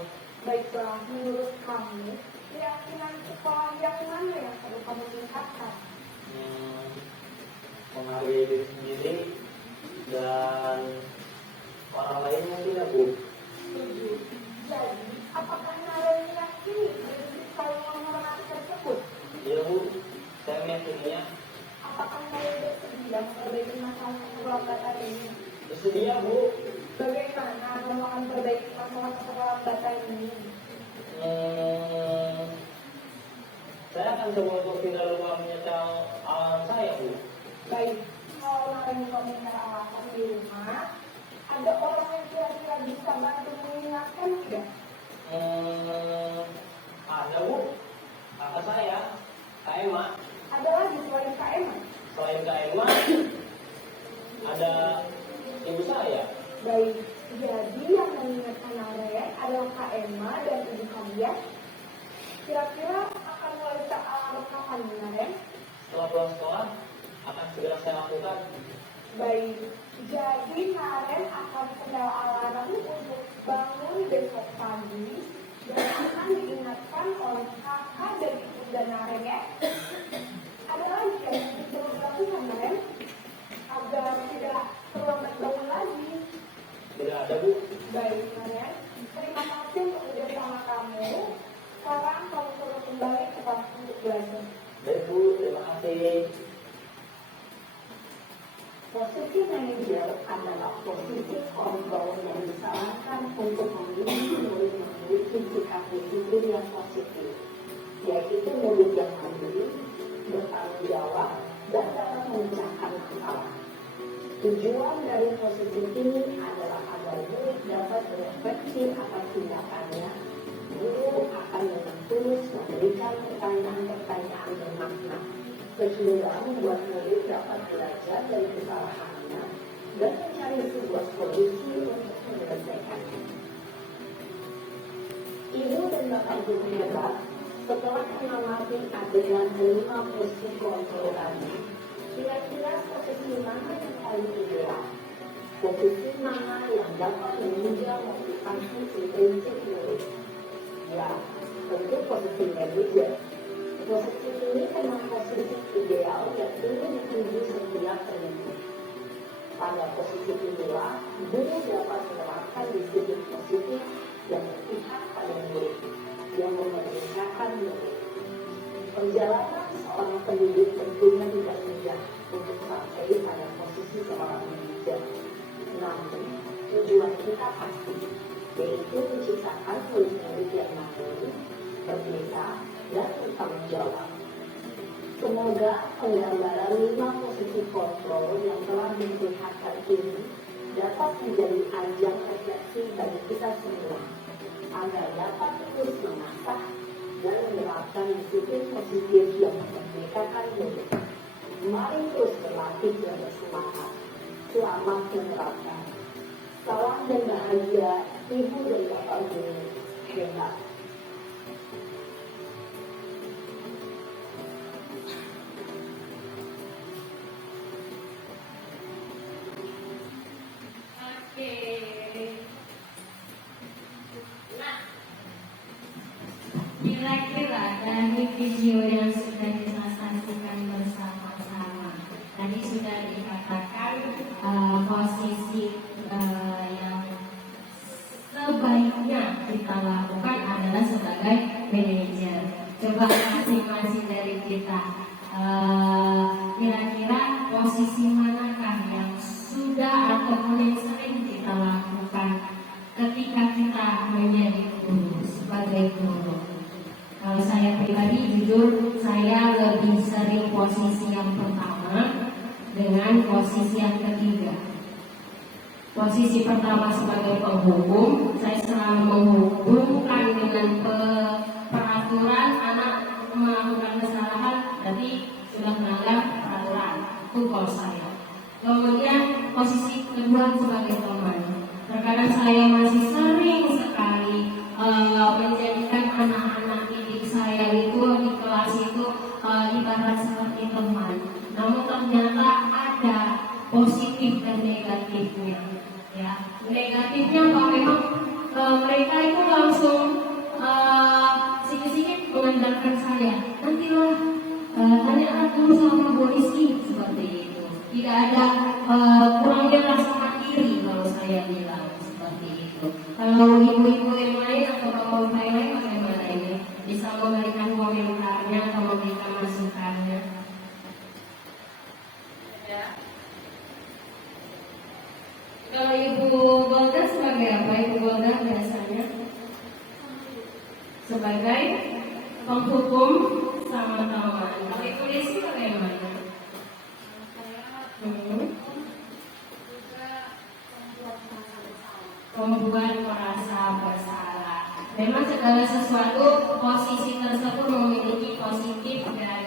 Baiklah, menurut kamu, keyakinan sekolah yang mana yang perlu kamu tingkatkan? Menghargai diri sendiri dan orang lain mungkin ya Bu. Setuju. Jadi, apakah Naren meyakini prinsip saling menghormati tersebut? Iya Bu, saya meyakininya. Apakah Naren bersedia memperbaiki masalah keterlambatan ini? Bersedia Bu. Bagaimana kamu akan perbaiki masalah keterlambatan ini? Saya akan coba untuk tidak lupa menyetel alarm saya Bu. Baik, kalau Naren meminta alasan di rumah, ada orang yang kira-kira bisa bantu mengingatkan tidak? Ada Bu, kakak saya, Kak Emma. Ada lagi selain Kak Emma? Selain Kak Emma, ada ibu saya. Baik, jadi yang mengingatkan Naren adalah Kak Emma dan ibu kalian. Kira-kira akan mulai alarm kapan Naren? Setelah pulang sekolah, akan segera saya lakukan. Baik, jadi Naren akan setel alarm untuk bangun besok pagi dan akan diingatkan oleh kakak dan ibunda Naren ya. Ada lagi yang perlu dilakukan Naren agar tidak terlambat bangun lagi. Tidak ada Bu. Baik Naren, terima kasih untuk bersama kamu. Sekarang kamu perlu kembali ke kelas untuk belajar. Baik Bu, terima kasih. Posisi manajer adalah posisi kontrol yang disarankan untuk memiliki murid memiliki sikap behavior yang positif, yaitu murid yang mandiri, bertanggung jawab, dan dapat memecahkan masalah. Tujuan dari posisi ini adalah agar murid dapat berefleksi atas tindakannya. Guru akan dengan tulus memberikan pertanyaan-pertanyaan bermakna, sehingga membuat murid dapat belajar dari kesalahannya dan mencari sebuah solusi untuk menyelesaikannya. Ibu dan bapak guru hebat, setelah mengamati adegan 5 posisi kontrol tadi, kira-kira posisi mana yang paling ideal? Posisi mana yang dapat menunjang motivasi prinsip murid? Ya, tentu posisi manajer. Posisi ini memang posisi ideal yang perlu dituju setiap pendidik. Pada posisi inilah, guru dapat menerapkan disiplin positif yang berpihak pada murid, yang memerdekakan murid. Perjalanan seorang pendidik tentunya tidak mudah untuk sampai pada posisi seorang manajer. Namun, tujuan kita pasti, yaitu menciptakan murid-murid yang mandiri, berbeda, dan bertanggung jawab. Semoga penggambaran 5 posisi kontrol yang telah diperlihatkan ini dapat menjadi ajang refleksi bagi kita semua, agar dapat terus mengasah dan menerapkan disiplin positif yang memerdekakan murid. Mari terus berlatih dan bersemangat. Selamat menerapkan. Salam dan bahagia Ibu dan Bapak Guru hebat. Oke. Nah, kira-kira dari video yang sudah kita saksikan bersama-sama, tadi sudah dikatakan posisi yang sebaiknya kita lakukan adalah sebagai manajer. Coba masing-masing dari kita, kira-kira posisi manakah yang sudah ataupun yang sering kita lakukan ketika kita menjadi guru, sebagai guru? Kalau saya pribadi jujur, saya lebih sering posisi yang pertama dengan posisi yang ketiga. Posisi pertama sebagai penghubung, saya selalu menghubungkan dengan peraturan. Anak melakukan kesalahan, berarti sudah melanggar peraturan. Itu kalau saya. Kemudian posisi kedua sebagai teman. Terkadang saya masih sering sekali menjadikan anak-anak didik saya itu di kelas itu ibarat seperti teman. Namun ternyata ada positif dan negatifnya. Ya, negatifnya bahwa memang mereka itu langsung sedikit-sedikit mengandalkan saya. Nantilah tanyakan dulu sama Bu Rizky seperti itu. Tidak ada kurangnya rasa mandiri kalau saya bilang seperti itu. Kalau ibu-ibu yang lain atau bapak-bapak yang lain bagaimana ini? Bisa memberikan komentarnya atau memberikan masukannya? Ya. Kalau Ibu Golda sebagai apa? Ibu Golda biasanya sebagai penghukum sama-sama. Kalau Ibu Desi bagaimana? Membuat merasa bersalah. Memang segala sesuatu posisi tersebut memiliki positif dan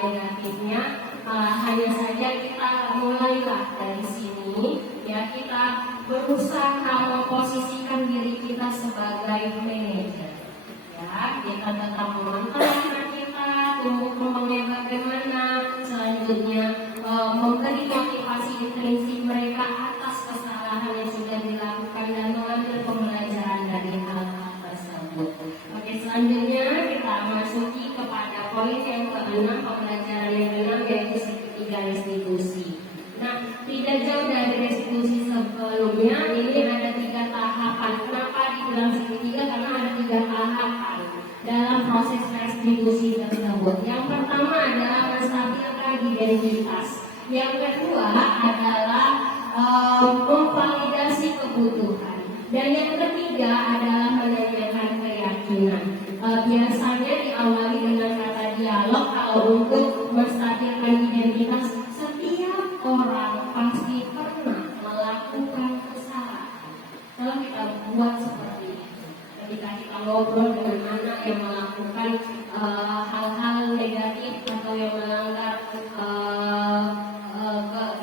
negatifnya. Hanya saja kita mulailah dari sini, ya kita berusaha memposisikan diri kita sebagai manajer. Ya, kita tetap memantau anak kita, tumbuh kembangnya bagaimana, selanjutnya memberi motivasi intrinsik mereka atas kesalahan yang sudah dilakukan dan mengambil pembelajaran dari hal-hal tersebut. Oke, selanjutnya kita masuki kepada poin yang ke-6, pembelajaran yang ke-6 yaitu segitiga restitusi. Nah, tidak jauh dari restitusi sebelumnya, ini ada 3 tahapan. Kenapa dibilang segitiga? Karena ada 3 tahapan dalam proses restitusi tersebut. Yang pertama adalah menstabilkan identitas. Yang kedua adalah memvalidasi kebutuhan. Dan yang ketiga adalah menanyakan keyakinan. Biasanya diawali dengan kata dialog. Kalau untuk menstabilkan identitas, setiap orang pasti pernah melakukan kesalahan. Kalau kita buat seperti ini, ketika kita ngobrol dengan anak yang melakukan hal-hal negatif atau yang melanggar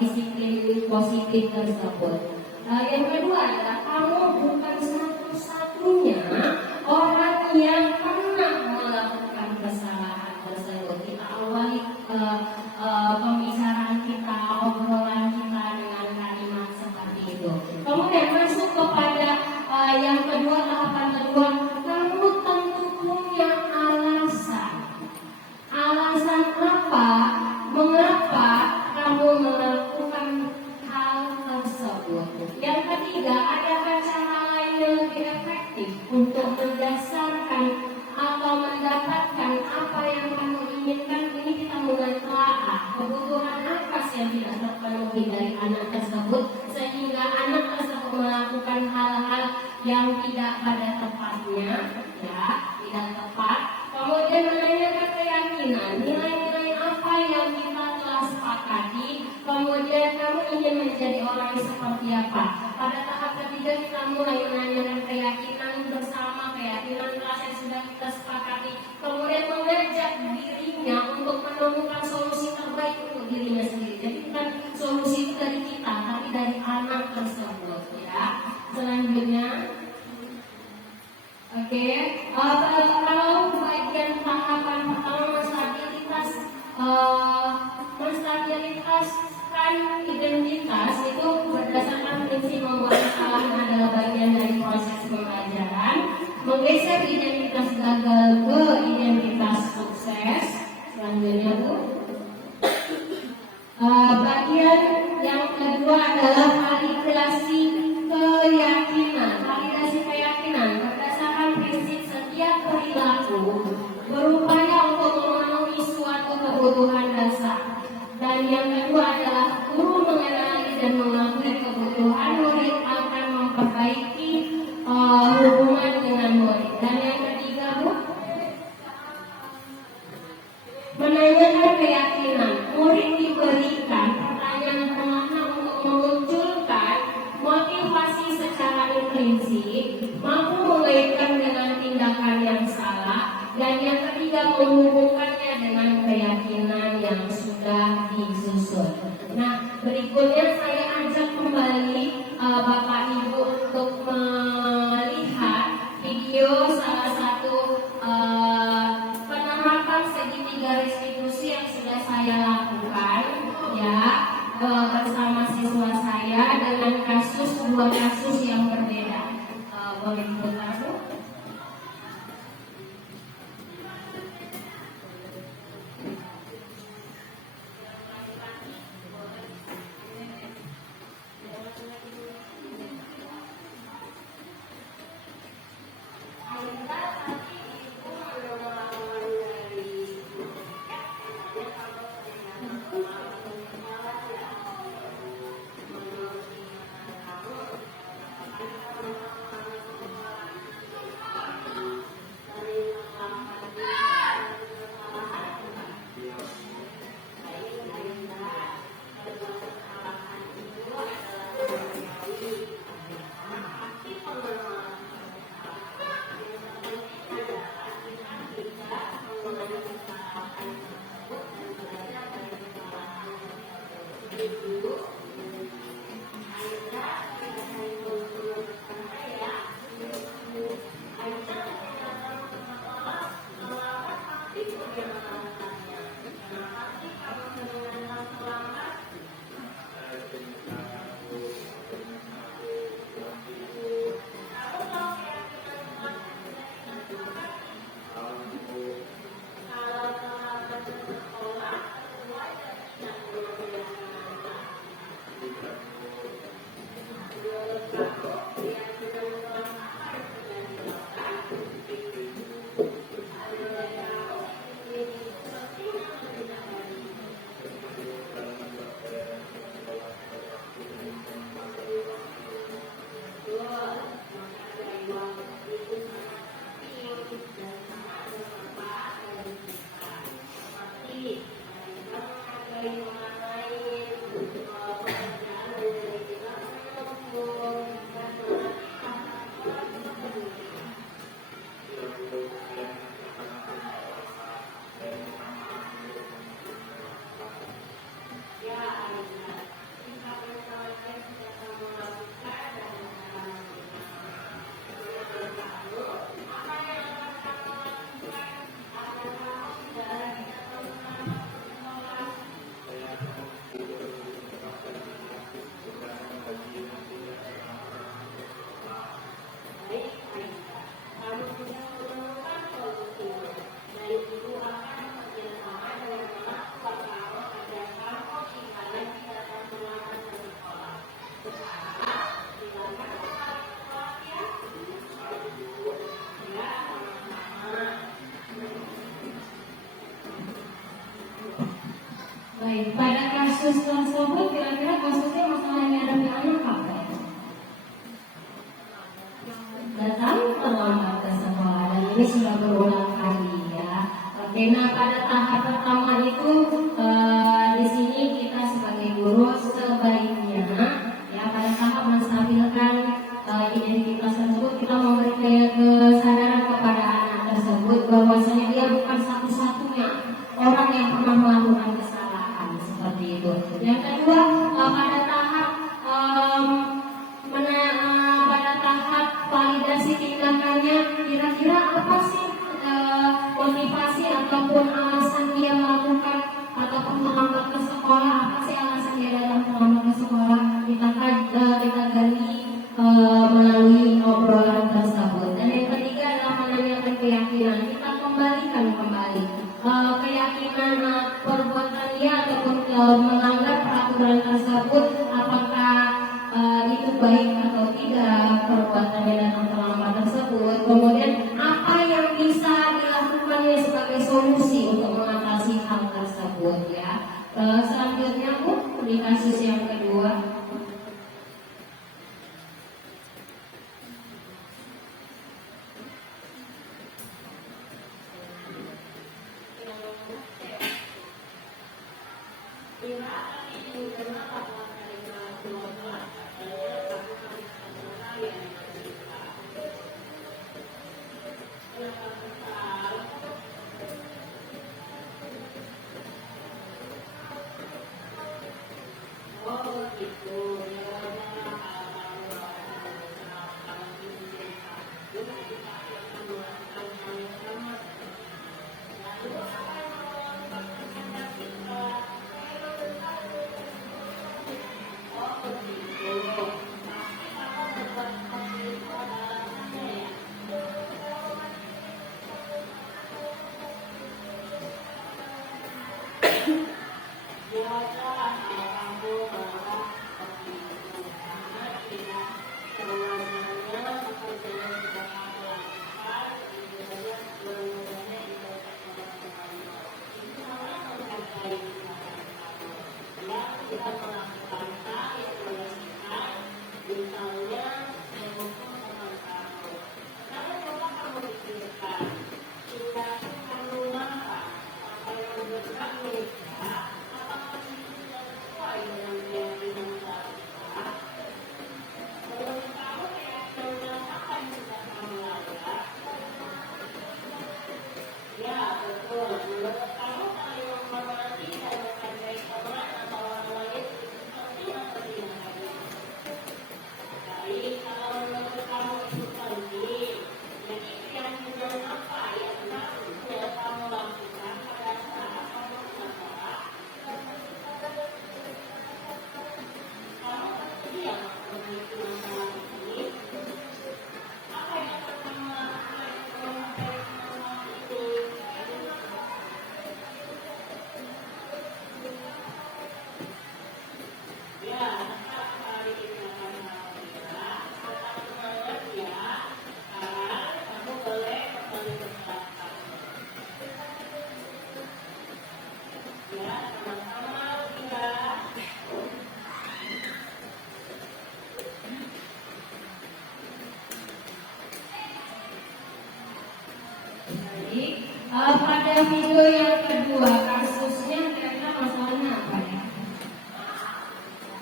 disiplin positif tersebut. Yang kedua adalah kamu bukan satu-satunya orang yang pernah melakukan kesalahan tersebut. Kita awali pembicaraan kita, obrolan kita dengan kalimat seperti itu. Kemudian masuk kepada yang kedua, tahapan kedua, kamu tentu punya alasan. Alasan apa? Mengapa kamu melakukan hal tersebut? Yang ketiga, adakah cara lain yang lebih efektif untuk mendasarkan atau mendapatkan apa yang kamu inginkan? Ini kita mulai telah kebutuhan apa sih yang tidak terpenuhi dari anak tersebut sehingga anak tersebut melakukan hal-hal yang tidak pada tempatnya, ya, tidak tepat. Kemudian menanyakan keyakinan, nilai-nilai apa yang kita telah sepakati. Kemudian kamu ingin menjadi orang seperti apa? Pada tahap ketiga kita mulai menanyakan keyakinan bersama, keyakinan kelas yang sudah kita sepakati. Kemudian mengajak dirinya untuk menemukan solusi terbaik untuk dirinya sendiri. Jadi bukan solusi itu dari kita, tapi dari anak tersebut, ya. Selanjutnya, oke, kalau bagian tahapan pertama menstabilitaskan identitas itu berdasarkan prinsip membuat kesalahan adalah bagian dari proses pembelajaran. Menggeser identitas gagal ke identitas sukses. Selanjutnya tuh bagian yang kedua adalah validasi keyakinan. Validasi keyakinan berdasarkan prinsip setiap perilaku berupaya untuk memenuhi suatu kebutuhan dasar. Dan yang kedua adalah guru mengenali dan mengakui kebutuhan murid akan memperbaiki hubungan dengan murid. Dan yang ketiga, Bu, menanyakan keyakinan. Murid diberikan pertanyaan penengah untuk memunculkan motivasi secara intrinsik, mampu mengaitkan dengan tindakan yang salah, dan yang ketiga menghubungkannya dengan keyakinan yang sudah disusun. Nah, berikutnya saya ajak kembali Bapak Ibu restitusi yang sudah saya lakukan ya bersama siswa saya dengan dua kasus yang berbeda. Boleh diputar, Bu? Baik, pada kasus tersebut kira-kira kasusnya masalah yang ada di anak apa ya? Datang terlambat ke sekolah dan ini sudah berulang kali ya. Oke, nah pada tahap pertama itu di sini kita sebagai guru sebaiknya ya pada tahap menstabilkan identitas tersebut kita memberi kesadaran kepada anak tersebut bahwasanya dia bukan satu-satunya orang yang pernah melakukan kesalahan seperti itu. Yang kedua pada tahap pada tahap validasi tindakannya kira-kira apa sih motivasi ataupun alasan dia melakukan ataupun terlambat ke sekolah, apa sih alasan dia datang terlambat ke sekolah, kita gali melalui obrolan tersebut. Dan yang ketiga adalah menanyakan keyakinan, kita kembalikan kembali keyakinan perbuatan dia ataupun melanggar peraturan tersebut, apakah itu baik atau tidak perbuatan dia datang terlambat tersebut. Kemudian apa yang bisa dilakukannya sebagai solusi untuk mengatasi hal tersebut ya. Selanjutnya Bu, di kasus yang kedua. Pada video yang kedua kasusnya kira-kira masalahnya apa ya?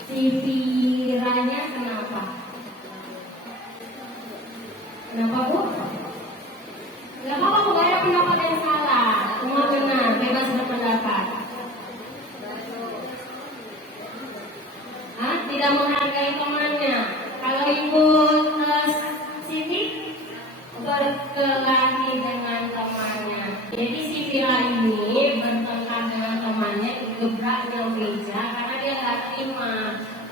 Si Viranya kenapa? Kenapa Bu? Gak apa-apa Bu, gak ada pendapat yang salah. Semua benar, bebas berpendapat. Tidak menghargai temannya. Kalau Ibu Siti berkelahi dengan temannya. Jadi si Vira ini bertengkar dengan temannya, gebraknya meja karena dia nggak terima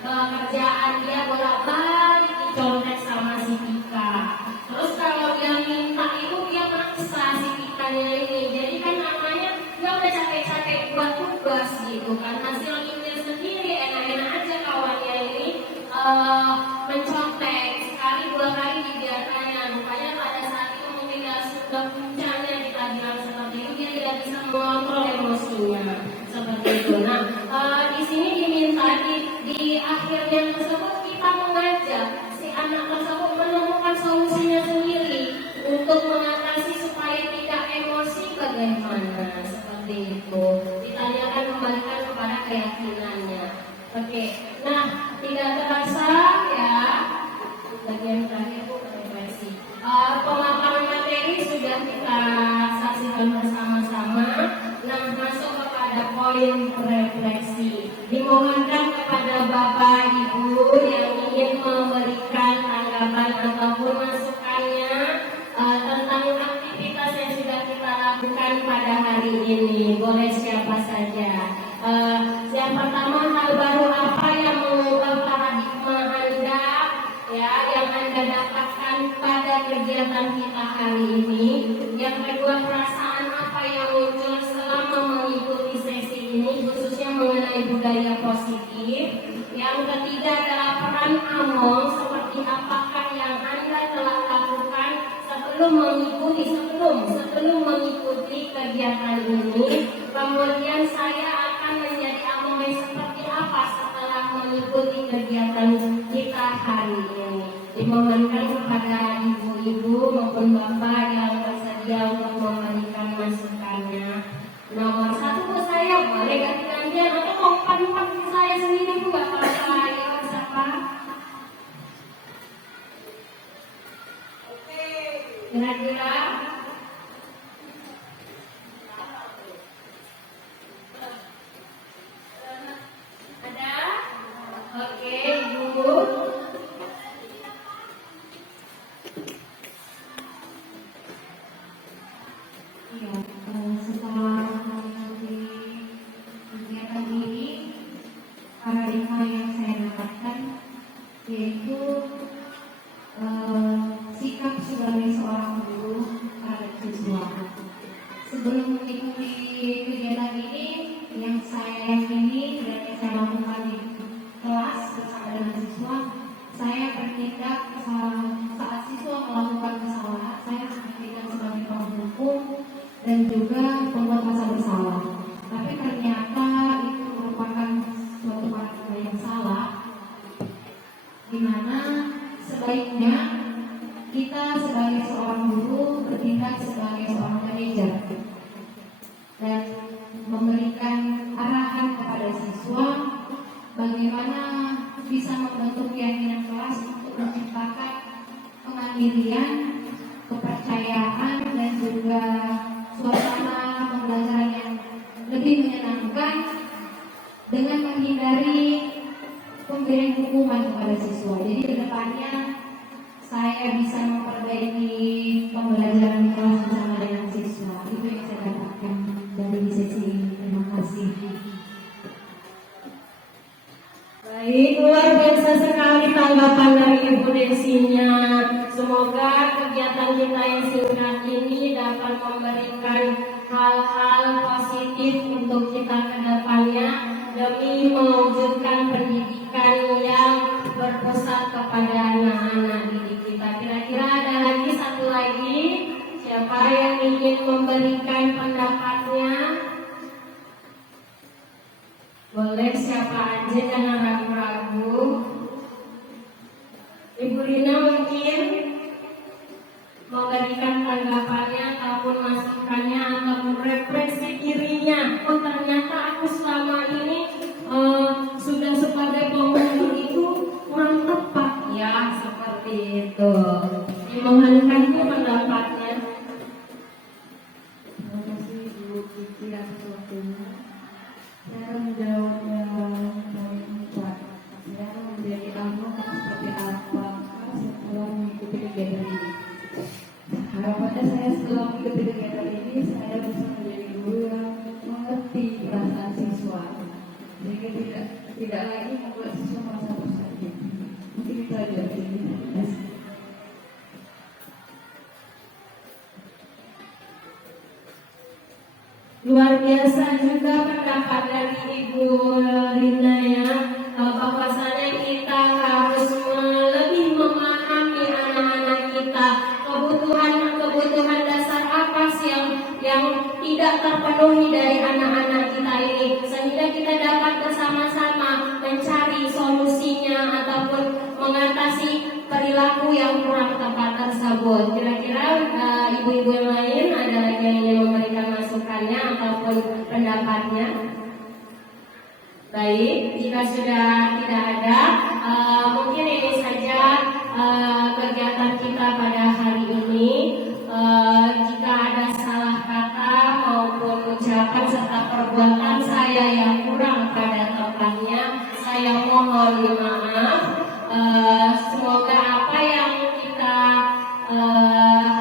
pekerjaan dia bolak-balik dicontek sama si Tika. Terus kalau dia minta itu dia maksa si Tikanya ini. Jadi kan namanya dia udah capek-capek buat tugas gitu kan. Hasilnya sendiri enak-enak aja kawannya ini mencontek sekali dua kali dibiarkannya. Rupanya pada saat itu mungkin sudah puncaknya kita bilang seperti itu, dia tidak bisa mengontrol emosinya seperti itu. Nah, di sini diminta di akhirnya tersebut kita mengajak si anak tersebut menemukan solusinya sendiri untuk mengatasi supaya tidak emosi bagaimana seperti itu. Ditanyakan kembalikan kepada keyakinannya. Oke, nah tidak terasa ya bagian terakhir Bu refleksi. Pemaparan materi sudah kita saksikan bersama-sama. Nah, masuk kepada poin refleksi. Dimohonkan kepada Bapak Ibu yang ingin memberikan tanggapan ataupun masukannya tentang aktivitas yang sudah kita lakukan pada hari ini. Boleh siapa saja. Yang pertama, hal baru apa yang mengubah paradigma Anda ya, yang Anda dapatkan pada kegiatan kita hari ini. Yang kedua, perasaan apa yang muncul selama mengikuti sesi ini, khususnya mengenai budaya positif. Yang ketiga adalah peran Among, seperti apakah yang Anda telah lakukan sebelum mengikuti kegiatan ini. Kemudian saya akan menjadi Among seperti apa setelah mengikuti kegiatan kita hari ini. Dimohonkan kepada ibu-ibu maupun bapak yang bersedia untuk memberikan masukannya. Nomor 1 Bu, saya boleh ganti-gantian atau mau empat saya sendiri Bu, gak apa-apa ya siapa? Kira-kira ada? Oke, Ibu. Iya, setelah kemandirian, kepercayaan, dan juga suasana pembelajaran yang lebih menyenangkan dengan menghindari pemberian hukuman kepada siswa. Jadi ke depannya saya bisa memperbaiki pembelajaran kelas bersama dengan siswa. Itu yang saya dapatkan dari sesi ini. Terima kasih. Baik, luar biasa sekali tanggapan dari Ibu Desinya. Semoga kegiatan kita yang singkat ini dapat memberikan hal-hal positif untuk kita ke depannya demi mewujudkan pendidikan yang berpusat kepada anak-anak didik kita. Kira-kira ada lagi satu lagi, siapa yang ingin memberikan pendapatnya? Boleh siapa aja, jangan ragu-ragu. Ibu Rina mungkin memberikan tanggapannya ataupun masukannya ataupun refleksi dirinya. Oh ternyata aku selama ini sudah sebagai pengurus itu kurang tepat ya, seperti itu. Dimohonkan pendapatnya. Terima kasih Bu Kiki atas waktunya. Saya menjawab yang paling kuat. Saya menjadi anggota seperti apa setelah mengikuti kegiatan ini. Harapannya saya setelah mengikuti kegiatan ini saya bisa menjadi guru yang mengerti perasaan siswa, sehingga tidak lagi membuat siswa merasa tersakiti. Mungkin itu aja. Terima kasih. Luar biasa juga pendapat dari Ibu Rina ya, bahwasanya kita harus lebih memahami anak-anak kita, kebutuhan dasar apa sih yang tidak terpenuhi dari anak-anak kita ini, sehingga kita dapat bersama-sama mencari solusinya ataupun mengatasi perilaku yang kurang tepat tersebut. Kira-kira ibu-ibu yang lain ada lagi yang ingin memberikan masukannya ataupun pendapatnya? Baik, jika sudah tidak ada, mungkin ini saja kegiatan kita pada hari ini. Jika ada salah kata maupun ucapan serta perbuatan saya yang kurang pada tempatnya, saya mohon maaf. Semoga apa yang kita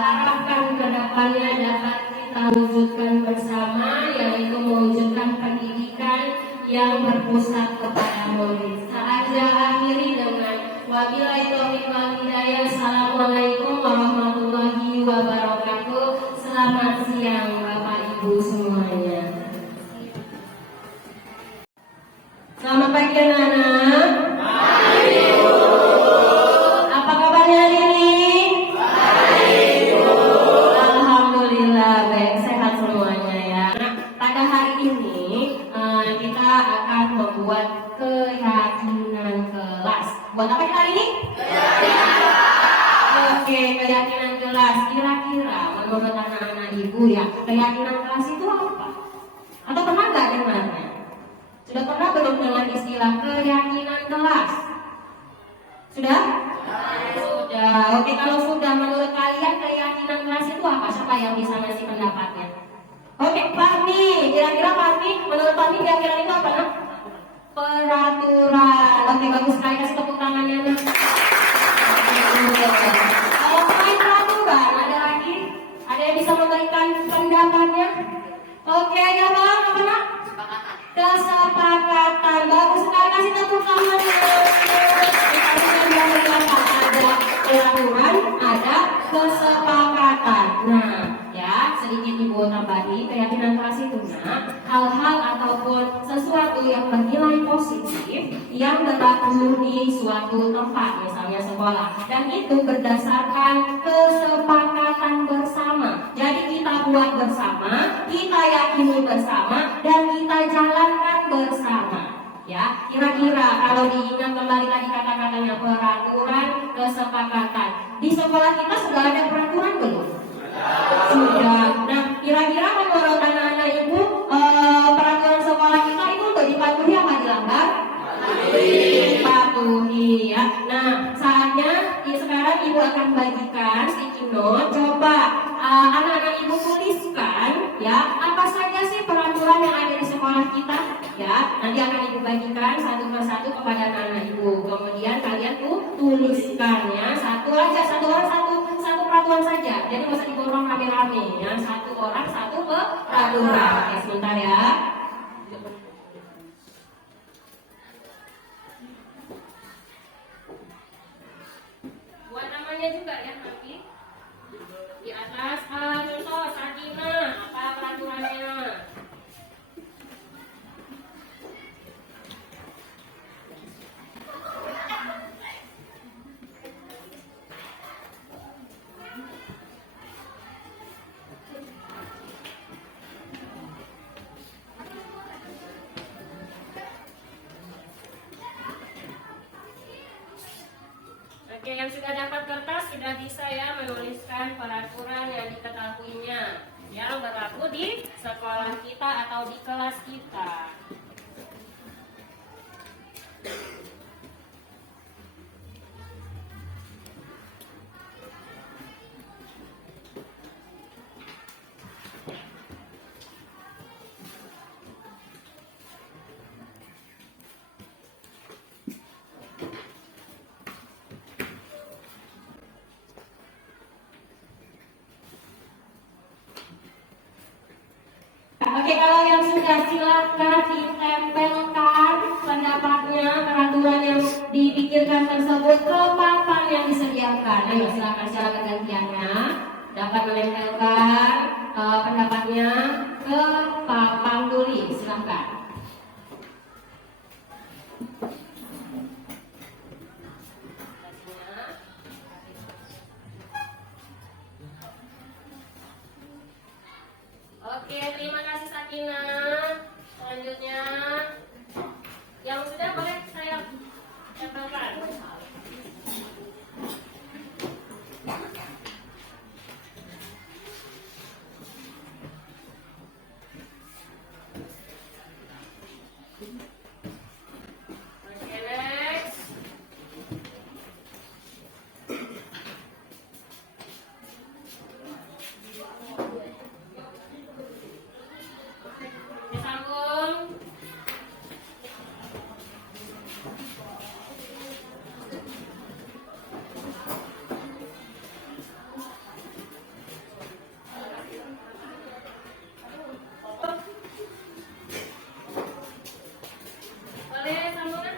harapkan ke depannya dapat kita wujudkan bersama, yaitu mewujudkan pendidikan yang berpusat kepada murid. Saya akhiri dengan wabillahi taufiq wal hidayah. Assalamualaikum warahmatullahi wabarakatuh. Selamat siang Bapak Ibu semuanya. Selamat pagi anak-anak. Apa kabarnya hari ini? Alhamdulillah baik, sehat semuanya ya. Nah, pada hari ini kita akan membuat keyakinan kelas. Buat apa kita hari ini? Oke, keyakinan kelas. Kira-kira menurut anak-anak ibu ya, keyakinan kelas itu apa? Atau pernah nggak dengarnya? Sudah pernah belum dengar istilah keyakinan kelas? Sudah? Sudah. Oke, kalau sudah, menurut kalian keyakinan kelas itu apa? Siapa yang bisa ngasih pendapatnya? Oke, Fahmi. Kira-kira Fahmi, menurut Fahmi keyakinan itu apa? Nah? Peraturan. Oke, bagus sekali, kasih tepuk tangannya. Nah. Kalau selain peraturan, ada lagi? Ada yang bisa memberikan pendapatnya? Oke, ya bang, apa nak? Kesepakatan. Bagus sekali, kasih tepuk tangannya. Ada peraturan, ada kesepakatan. Nah, ya sedikit ibu tambahi, keyakinan kelas itu hal-hal ataupun sesuatu yang bernilai positif yang berlaku di suatu tempat, misalnya sekolah, dan itu berdasarkan kesepakatan bersama. Jadi kita buat bersama, kita yakini bersama, dan kita jalankan bersama. Ya, kira-kira kalau diingat kembali tadi kata-katanya peraturan, kesepakatan. Di sekolah kita sudah ada peraturan belum? Sudah. Nah, kira-kira menurut anak-anak ibu, peraturan sekolah kita itu untuk dipatuhi apa dilanggar? Dipatuhi ya. Nah, saatnya sekarang ibu akan bagikan nanti akan ibu bagikan satu persatu kepada anak-anak ibu. Kemudian kalian tuliskannya satu aja, satu orang satu peraturan saja. Jadi nggak usah diborong rame-rame ya. Satu orang satu peraturan. Oke, sebentar ya. Buat namanya juga ya nanti. Di atas contoh Sakinah, apa peraturannya? Oke, yang sudah dapat kertas sudah bisa ya menuliskan peraturan yang diketahuinya yang berlaku di sekolah kita atau di kelas kita. Oke, kalau yang sudah silakan ditempelkan pendapatnya, peraturan yang dipikirkan tersebut ke papan yang disediakan. Ayo silakan secara gantiannya dapat menempelkan pendapatnya ke papan tulis. Silakan. Oke, terima kasih Sakinah. Selanjutnya, yang sudah boleh saya tempelkan. Oke, next. Disambung. Boleh sambungan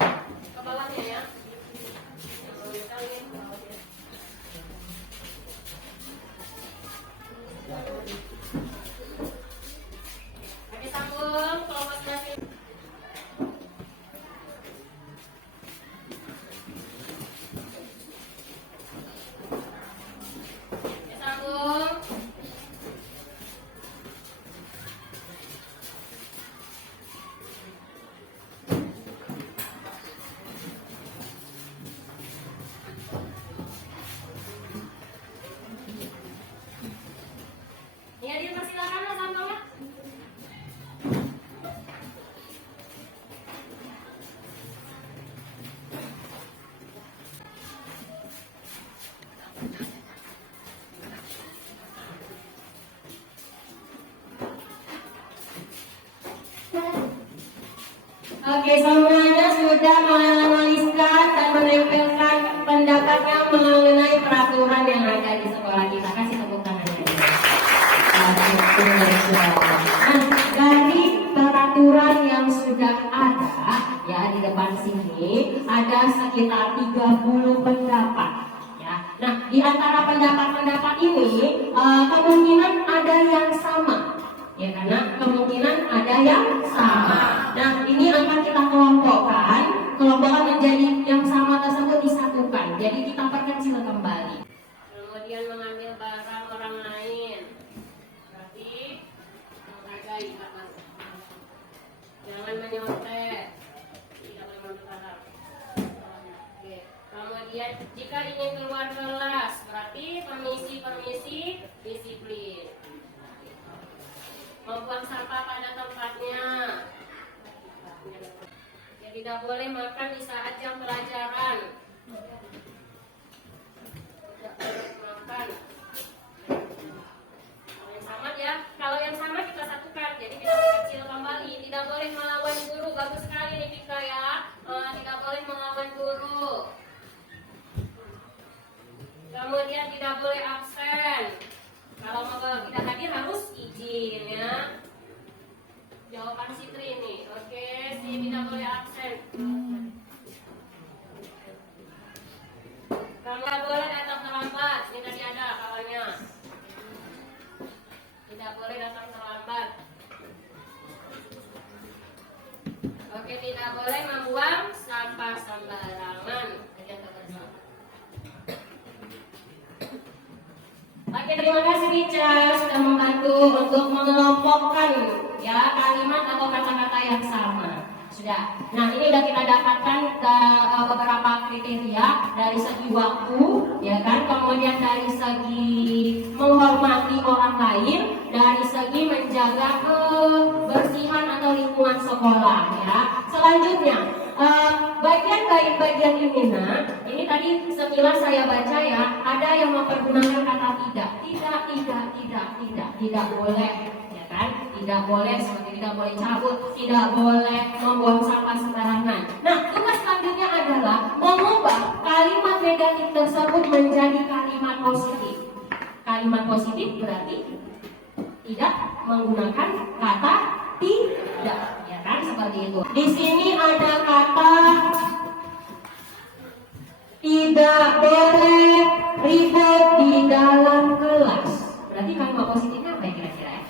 ke bawahnya ya. Oke, sambung kelompok masing. Oke, sambung. Ya, dipersilakan lah sambungnya. Oke, semuanya sudah menganaliskan dan menempelkan pendapatnya mengenai peraturan yang ada di sekolah kita. Kasih tepuk tangannya. Nah, dari peraturan yang sudah ada ya di depan sini ada sekitar 30 pendapat. Ya. Nah, di antara pendapat-pendapat ini kemungkinan ada yang sama. Ya, karena kemungkinan ada yang sama. Nah, ini akan kita kelompokkan menjadi yang sama tersebut disatukan. Jadi kita perkecil kembali. Kemudian mengambil barang orang lain. Berarti menghargai apa? Jangan menyontek. Tidak boleh menyentuh barang. Oke. Kemudian jika ingin keluar kelas, berarti permisi disiplin. Membuang sampah pada tempatnya. Ya, tidak boleh makan di saat jam pelajaran. Tidak boleh makan. Kalau yang sama kita satukan. Jadi kita kecil kembali. Tidak boleh melawan guru. Bagus sekali nih Pika ya. Tidak boleh melawan guru. Kemudian tidak boleh absen. Kalau mau tidak hadir harus izin ya. Jawaban Sitri ini. Oke, si tidak boleh absen. Kamu tidak boleh datang terlambat. Ini tadi ada kawannya. Tidak boleh datang terlambat. Oke, tidak boleh membuang sampah sembarangan. Oke, terima kasih Richard sudah membantu untuk mengelompokkan ya kalimat atau kata-kata yang sama. Sudah. Nah, ini sudah kita dapatkan beberapa kriteria dari segi waktu, ya kan? Kemudian dari segi menghormati orang lain, dari segi menjaga kebersihan atau lingkungan sekolah, ya. Selanjutnya, bagian ini, ini tadi sekilas saya baca ya, ada yang mempergunakan kata tidak boleh. Tidak boleh, seperti tidak boleh cabut, tidak boleh membuang sampah sembarangan. Nah, tugas selanjutnya adalah mengubah kalimat negatif tersebut menjadi kalimat positif. Kalimat positif berarti tidak menggunakan kata tidak, ya kan, seperti itu. Di sini ada kata tidak boleh ribut di dalam kelas. Berarti kalimat positifnya apa ya kira-kira?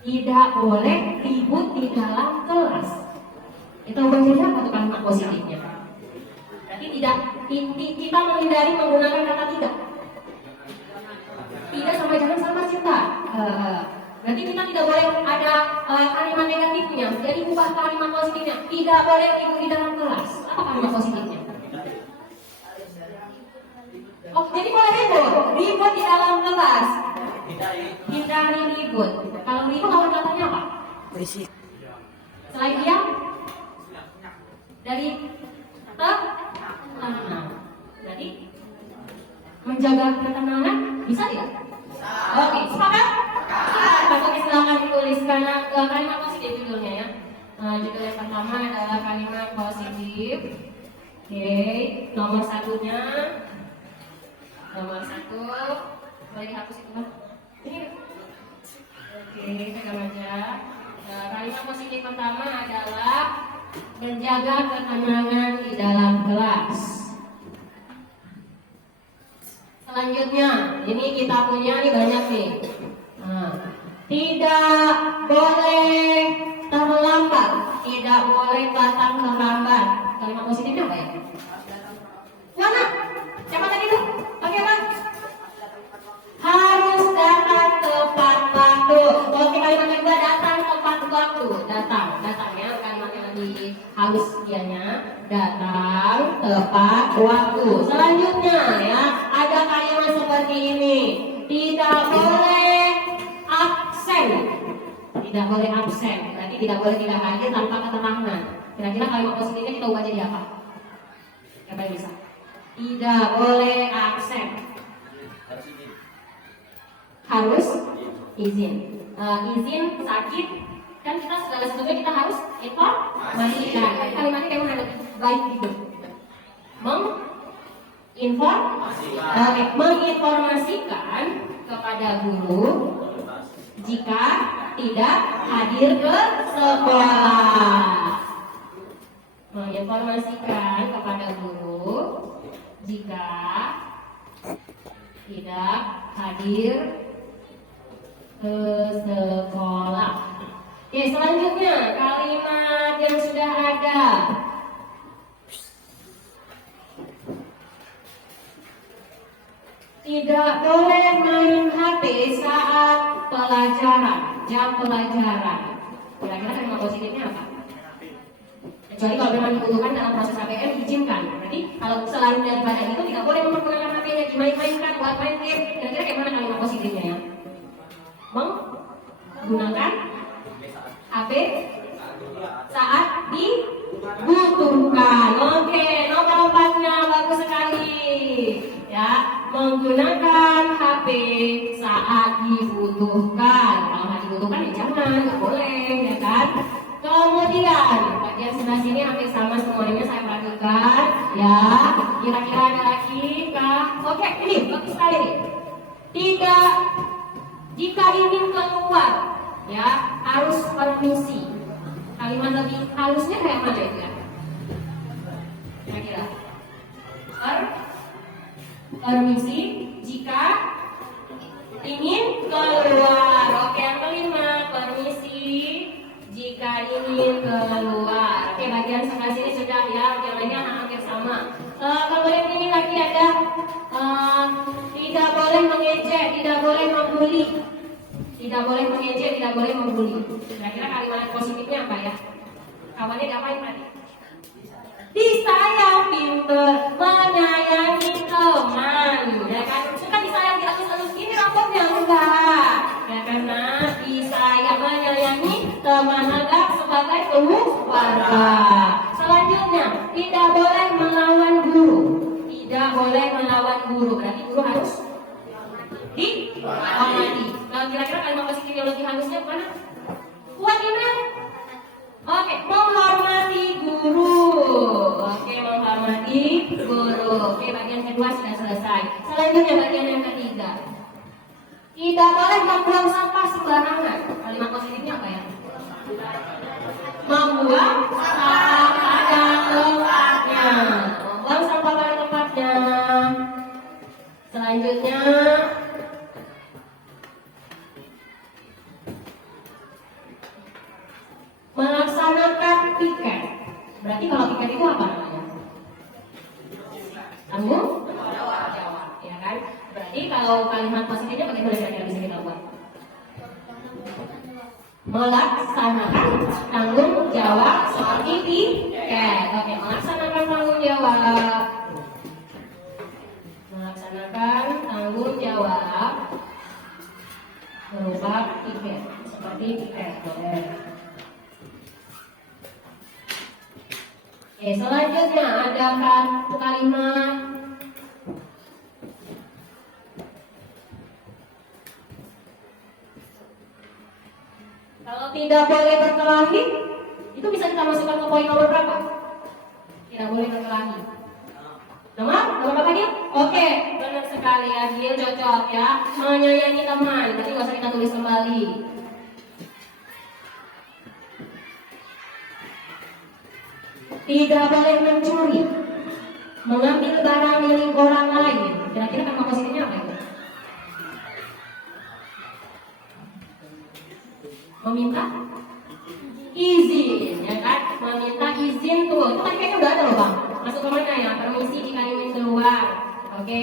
Tidak boleh ribut di dalam kelas. Itu bacanya apa tuh kalimat positifnya? Berarti tidak, kita menghindari menggunakan kata tidak. Tidak sama jangan sama cinta. Berarti kita tidak boleh ada kalimat negatifnya. Jadi ubah kalimat positifnya. Tidak boleh ribut di dalam kelas. Apa kalimat positifnya? Oh, jadi boleh ribut di dalam kelas. Hindari ribut. Kalau ribut lawan katanya apa? Selain diam? Dari tenang. Jadi menjaga ketenangan bisa tidak? Oke, sepakat? Oke, silakan dituliskan kalimat positif judulnya ya. Judul yang pertama adalah kalimat positif. Oke, nomor satunya. Nomor satu, boleh dihapus itu Bang? Oke, pegang aja. Kalimat positif pertama adalah menjaga ketenangan di dalam kelas. Selanjutnya, ini kita punya nih banyak nih. Tidak boleh terlambat, tidak boleh datang terlambat. Kalimat positifnya apa ya? Mana? Siapa tadi tuh? Oke Bang. Harus datang tepat waktu. Oke, kalimat kedua datang tepat waktu. Datangnya kalimatnya lebih halus dianya. Datang tepat waktu. Selanjutnya ya, ada kalimat seperti ini. Tidak boleh absen. Tidak boleh absen. Berarti tidak boleh tidak hadir tanpa keterangan. Kira-kira kalimat positifnya kita ubah jadi apa? Siapa yang bisa? Tidak boleh absen. Harus izin. Izin sakit kan kita segala sesuatu kita harus informasikan. Kalimatnya kayak mana? Baik gitu. Menginformasikan kepada guru jika tidak hadir ke sekolah. Menginformasikan kepada guru jika tidak hadir ke sekolah. Oke, selanjutnya kalimat yang sudah ada. Tidak boleh main HP saat pelajaran, jam pelajaran. Kira-kira kalimat positifnya apa? Kecuali kalau memang dibutuhkan dalam proses APM diizinkan. Berarti kalau selain daripada itu tidak boleh mempergunakan HP-nya dimain-mainkan buat main game. Kira-kira kayak mana kalimat positifnya ya? Menggunakan HP saat dibutuhkan. Oke, nomor 4-nya bagus sekali. Ya, menggunakan HP saat dibutuhkan. Kalau nggak dibutuhkan ya jangan, nggak boleh. Kemudian bagian sebelah sini hampir sama semuanya saya perhatikan ya. Kira-kira ada lagi kah? Oke, ini bagus sekali nih. Tidak, jika ingin keluar ya harus permisi. Kalimat lebih halusnya kayak mana ya? Kira-kira permisi jika ingin keluar. Oke, yang kelima, permisi jika ingin keluar. Oke, bagian sebelah sini sudah ya, yang lainnya hampir sama. Kemudian ini lagi ada tidak boleh mengejek, tidak boleh membuli. Tidak boleh mengejek, tidak boleh membuli. Kira-kira kalimat positifnya apa ya? Kawannya ngapain tadi? Disayang, pinter, menyayangi teman, ya kan? Suka disayang, dihalus-halus gini rambutnya enggak, ya karena disayang, menyayangi teman anggap sebagai keluarga. Selanjutnya, tidak boleh melawan guru, tidak boleh melawan guru, berarti guru harus dihormati. Nah, kira-kira kalimat positif yang lebih halusnya mana? Kuat gimana? Oke, menghormati guru. Oke, menghormati guru. Oke, bagian kedua sudah selesai. Selanjutnya bagian yang ketiga. Tidak boleh membuang sampah sembarangan. Kalimat positifnya apa ya? Membuang sampah pada tempatnya. Membuang sampah pada tempatnya. Selanjutnya melaksanakan piket. Berarti kalau piket itu apa namanya? Tanggung jawab, ya kan? Berarti kalau kalimat positifnya bagaimana kira-kira bisa kita buat? Melaksanakan tanggung jawab seperti piket. Oke, melaksanakan tanggung jawab. Melaksanakan tanggung jawab berupa piket, seperti piket. Oke, selanjutnya ada kalimat kalau tidak boleh berkelahi, itu bisa kita masukkan ke poin nomor berapa? Tidak boleh berkelahi. Nomor berapa lagi? Oke, benar sekali ya, Gil, cocok ya. Menyayangi teman, jadi nggak usah kita tulis kembali. Tidak boleh mencuri, mengambil barang milik orang lain. Kira-kira kata positifnya apa itu? Meminta izin, ya kan? Meminta izin tuh. Itu kan kayaknya udah ada loh bang. Masuk ke mana ya? Permisi jika ingin keluar. Oke,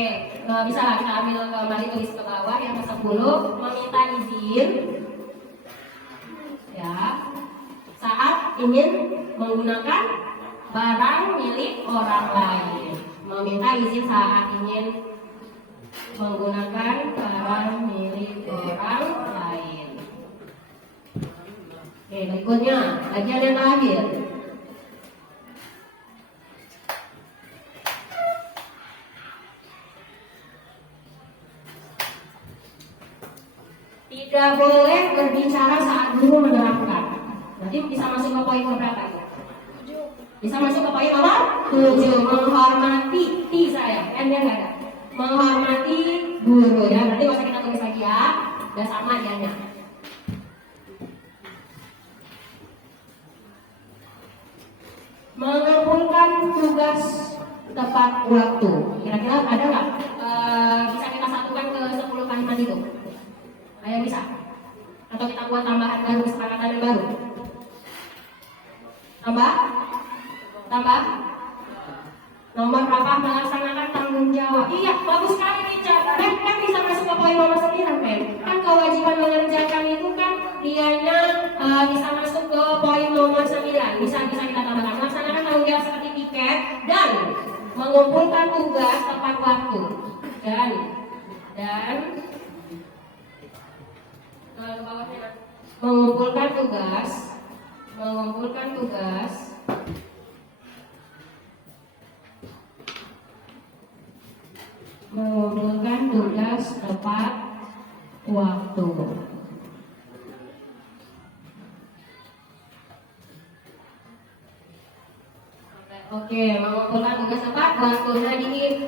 bisa lah kita ambil kembali tulis ke bawah yang ke-10. Meminta izin, ya, saat ingin menggunakan barang milik orang lain. Meminta izin saat ingin menggunakan barang milik orang lain. Oke, berikutnya bagian yang terakhir. Tidak boleh berbicara saat guru menerangkan. Berarti bisa masuk ke poin berapa ya? Bisa masuk ke poin nomor 7. Menghormati saya, N-nya nggak ada. Menghormati guru ya. Nanti nggak usah kita tulis lagi ya. Udah sama dianya. Mengumpulkan tugas tepat waktu. Kira-kira ada nggak? Bisa kita satukan ke 10 kalimat itu? Ada bisa? Atau kita buat tambahan baru, kesepakatan yang baru? Tambah? Nomor berapa? Melaksanakan tanggung jawab. Iya, bagus sekali Richard. Kan bisa masuk ke poin nomor 9 kan kewajiban mengerjakan itu kan dianya bisa masuk ke poin nomor 9. Bisa kita tambahkan. Melaksanakan tanggung jawab seperti piket dan mengumpulkan tugas tepat waktu. Dan mengumpulkan tugas tepat waktu. Oke, mengumpulkan tugas tepat waktu. Nah,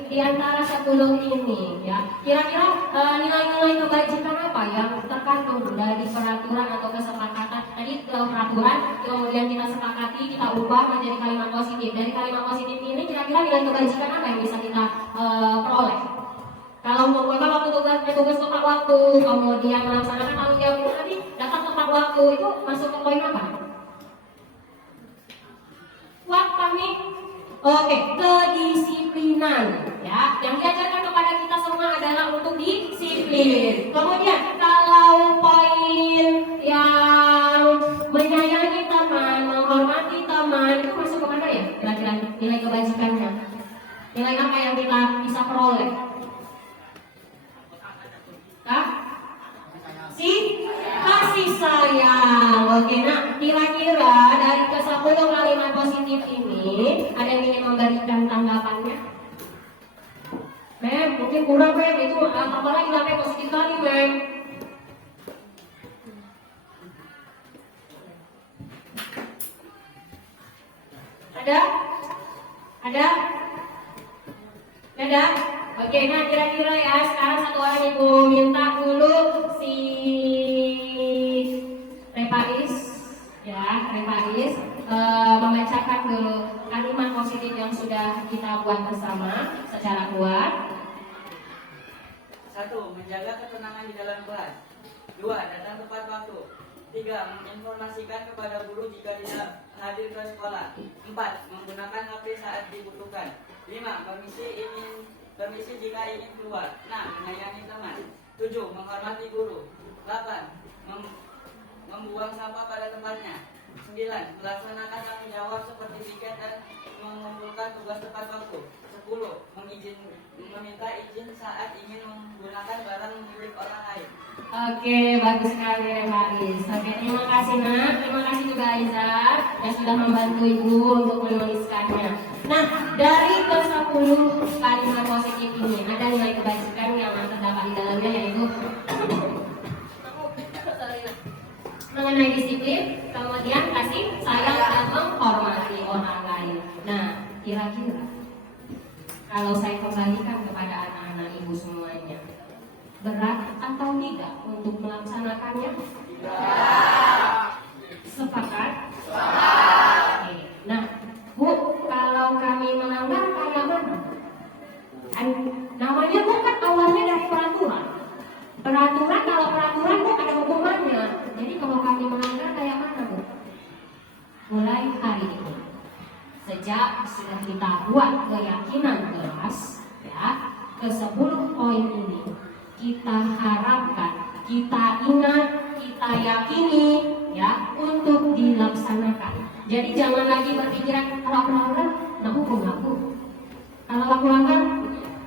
di antara 10 ini ya, kira-kira nilai-nilai kebajikan apa yang terkandung dari peraturan atau kesepakatan? Tadi peraturan, kemudian kita sepakati, kita ubah menjadi kalimat positif. Dari kalimat positif ini kira-kira nilai kebajikan apa yang bisa kita peroleh? Kalau mengumpulkan waktu tugas tepat waktu, kemudian melaksanakan tanggung jawab tadi, datang tepat waktu, itu masuk ke poin apa? Nih? Oke, kedisiplinan ya. Yang diajarkan kepada kita semua adalah untuk disiplin. Kemudian kalau poin yang menyayangi teman, menghormati teman itu masuk kemana ya? Kira-kira nilai kebajikannya. Nilai apa yang kita bisa peroleh? Hah? Kasih sayang. Oke, nah kira-kira dari ke-10 kalimat positif ini ada yang ingin memberikan tanggapannya? Mem, mungkin kurang Mem, itu apalagi sampai positif kali Mem. Ada? Ada? Ada? Oke, nah kira-kira ya sekarang satu orang ibu minta dulu si Repais ya, Repais membacakan dulu kalimat positif yang sudah kita buat bersama secara kuat. 1. Menjaga ketenangan di dalam kelas. 2. Datang tepat waktu. 3. Menginformasikan kepada guru jika tidak hadir ke sekolah. 4. Menggunakan HP saat dibutuhkan. 5. Permisi jika ingin keluar. 6. Menyayangi teman. 7. Menghormati guru. 8. Membuang sampah pada tempatnya. 9. Melaksanakan tanggung jawab seperti tiket dan mengumpulkan tugas tepat waktu. 10. Meminta izin saat ingin menggunakan barang milik orang lain. Oke, bagus sekali Repais. Oke, terima kasih Nak. Terima kasih juga Aiza yang sudah membantu Ibu untuk menuliskannya. Nah, dari ke-10 kalimat positif ini ada nilai kebajikan yang terdapat di dalamnya, yaitu mengenai disiplin, kemudian kasih sayang dan menghormati orang lain. Nah, kira-kira kalau saya kembalikan kepada anak-anak Ibu semuanya, berat atau tidak untuk melaksanakannya? Sepakat? Oke. Nah, Bu, kalau kami melanggar kayak mana? Namanya bukan awalnya dari peraturan. Peraturan, kalau peraturan Bu ada hukumannya. Jadi kalau kami melanggar kayak mana Bu? Mulai hari ini, sejak sudah kita buat keyakinan kelas ya, ke-10 poin ini kita harapkan, kita ingat, kita yakini ya untuk dilaksanakan. Jadi jangan lagi berpikiran kalau aku langgar, nah hukum aku. Kalau aku langgar,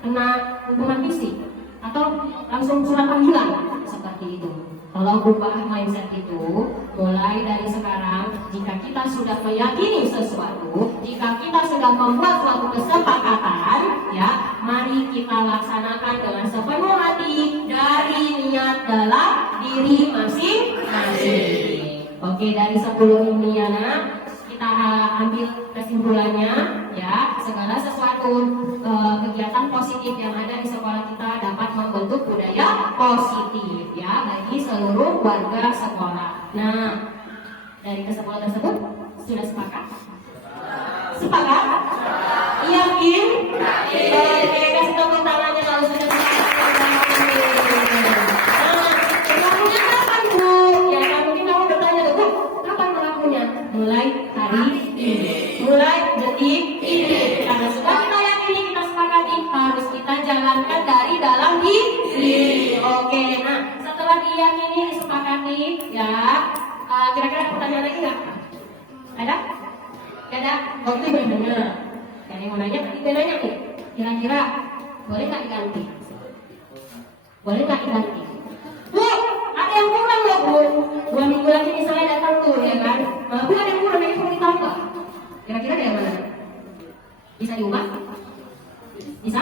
kena hukuman fisik atau langsung surat panggilan seperti itu. Kalau ubah mindset itu, mulai dari sekarang, jika kita sudah meyakini sesuatu, jika kita sudah membuat suatu kesepakatan, ya, mari kita laksanakan dengan sepenuh hati dari niat dalam diri masing-masing. Oke, dari 10 ini ya Nak, kita ambil kesimpulannya, ya, segala sesuatu kegiatan positif yang ada di sekolah kita dapat membentuk budaya positif ya bagi seluruh warga sekolah. Nah, dari ke-10 tersebut sudah sepakat? Sepakat? Yakin? Oke, kasih tepuk tangannya kalau sudah sepakat. Nah, berlakunya kapan Bu? Ya kan mungkin kamu bertanya Bu, kapan berlakunya? Mulai hari ini, mulai detik ini. Karena sudah kita yakini, kita sepakati, harus kita jalankan dari dalam diri. Oke, nah setelah diyakini, disepakati, ya, kira-kira pertanyaan lagi nggak? Ada? Gak ada? Oh itu benar. Gak ada yang mau nanya, kita nanya nih. Kira-kira boleh nggak diganti? Boleh nggak diganti? Bu, ada yang kurang loh Bu. 2 minggu lagi misalnya datang tuh ya kan. Bu ada yang kurang, ini perlu ditambah. Kira-kira kayak mana? Bisa diubah? Bisa?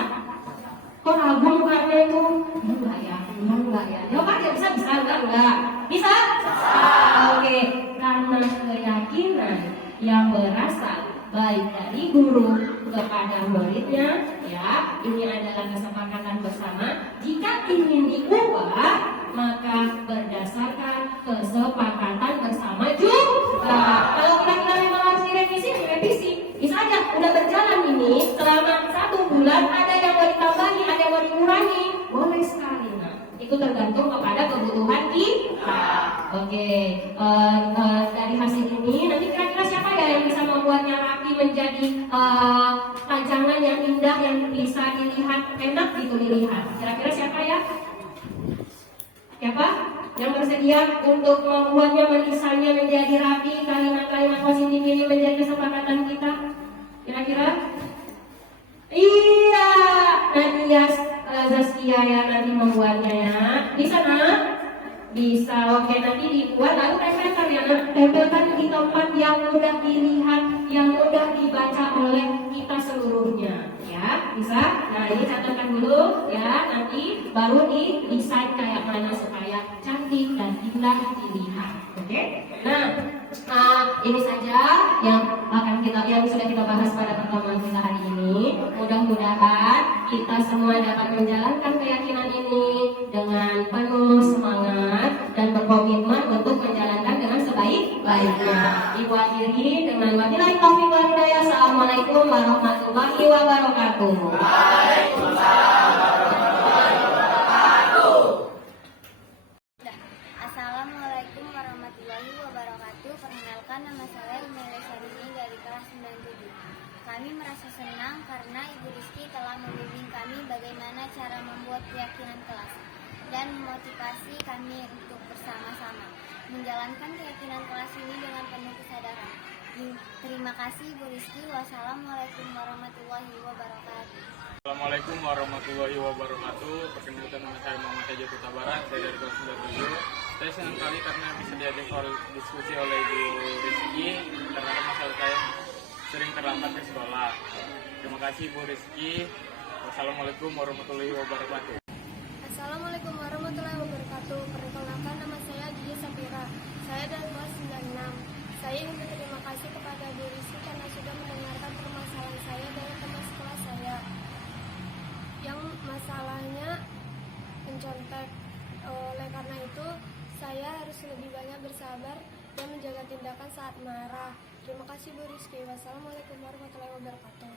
Kok ragu mukanya itu? Enggak ya, enggak ya. Jawab aja, bisa, enggak. Bisa? Oke, karena keyakinan yang berasal baik dari guru kepada muridnya, ya. Ini adalah kesepakatan bersama. Jika ingin diubah, maka berdasarkan kesepakatan bersama juga. Kalau kira-kira memang harus direvisi. Bisa aja udah berjalan ini selama 1 bulan, ada yang mau ditambahi, ada yang mau dikurangi, boleh sekali. Nah, itu tergantung kepada kebutuhan kita. Oke, dari hasil ini nanti kira-kira siapa ya yang bisa membuatnya rapi menjadi pajangan yang indah yang bisa dilihat enak gitu dilihat. Kira-kira siapa ya? Siapa yang bersedia untuk membuatnya, mendesainnya menjadi rapi, kalimat-kalimat positif ini menjadi kesepakatan kita? Kira-kira? Iya, Nadia Zaskia ya nanti membuatnya ya. Bisa nak? Bisa. Oke, nanti dibuat lalu tempelkan ya nak. Tempelkan di tempat yang mudah dilihat, yang mudah dibaca oleh kita seluruhnya. Ya, bisa? Nah, ini catatkan dulu ya. Nanti baru didesain kayak mana supaya cantik dan indah dilihat. Oke? Nah, ini saja yang sudah kita bahas pada pertemuan kita hari ini. Mudah-mudahan kita semua dapat menjalankan keyakinan ini dengan penuh semangat dan berkomitmen untuk menjalankan dengan sebaik-baiknya. Ibu akhiri dengan wabillahi taufiq wal hidayah. Assalamualaikum warahmatullahi wabarakatuh. Assalamualaikum warahmatullahi wabarakatuh. Perkenalkan, nama saya Rimela Sarini dari kelas 97. Kami merasa senang karena Ibu Rizky telah membimbing kami bagaimana cara membuat keyakinan kelas dan memotivasi kami untuk bersama-sama menjalankan keyakinan kelas ini dengan penuh kesadaran. Terima kasih Ibu Rizky. Wassalamualaikum warahmatullahi wabarakatuh. Assalamualaikum warahmatullahi wabarakatuh. Perkenalkan, nama saya Muhammad Tejo Kuta Barat, saya dari kelas 97. Saya senang sekali karena bisa diajak diskusi oleh Ibu Rizky terhadap masalah saya yang sering terlambat ke sekolah. Terima kasih Ibu Rizky. Wassalamualaikum warahmatullahi wabarakatuh. Assalamualaikum warahmatullahi wabarakatuh. Perkenalkan, nama saya Gigi Sapira. Saya dari kelas 96. Saya ingin berterima kasih kepada Bu Rizky karena sudah mendengarkan permasalahan saya dari teman sekolah saya yang masalahnya mencontek. Oleh karena itu, saya harus lebih banyak bersabar dan menjaga tindakan saat marah. Terima kasih Bu Rizky. Wassalamualaikum warahmatullahi wabarakatuh.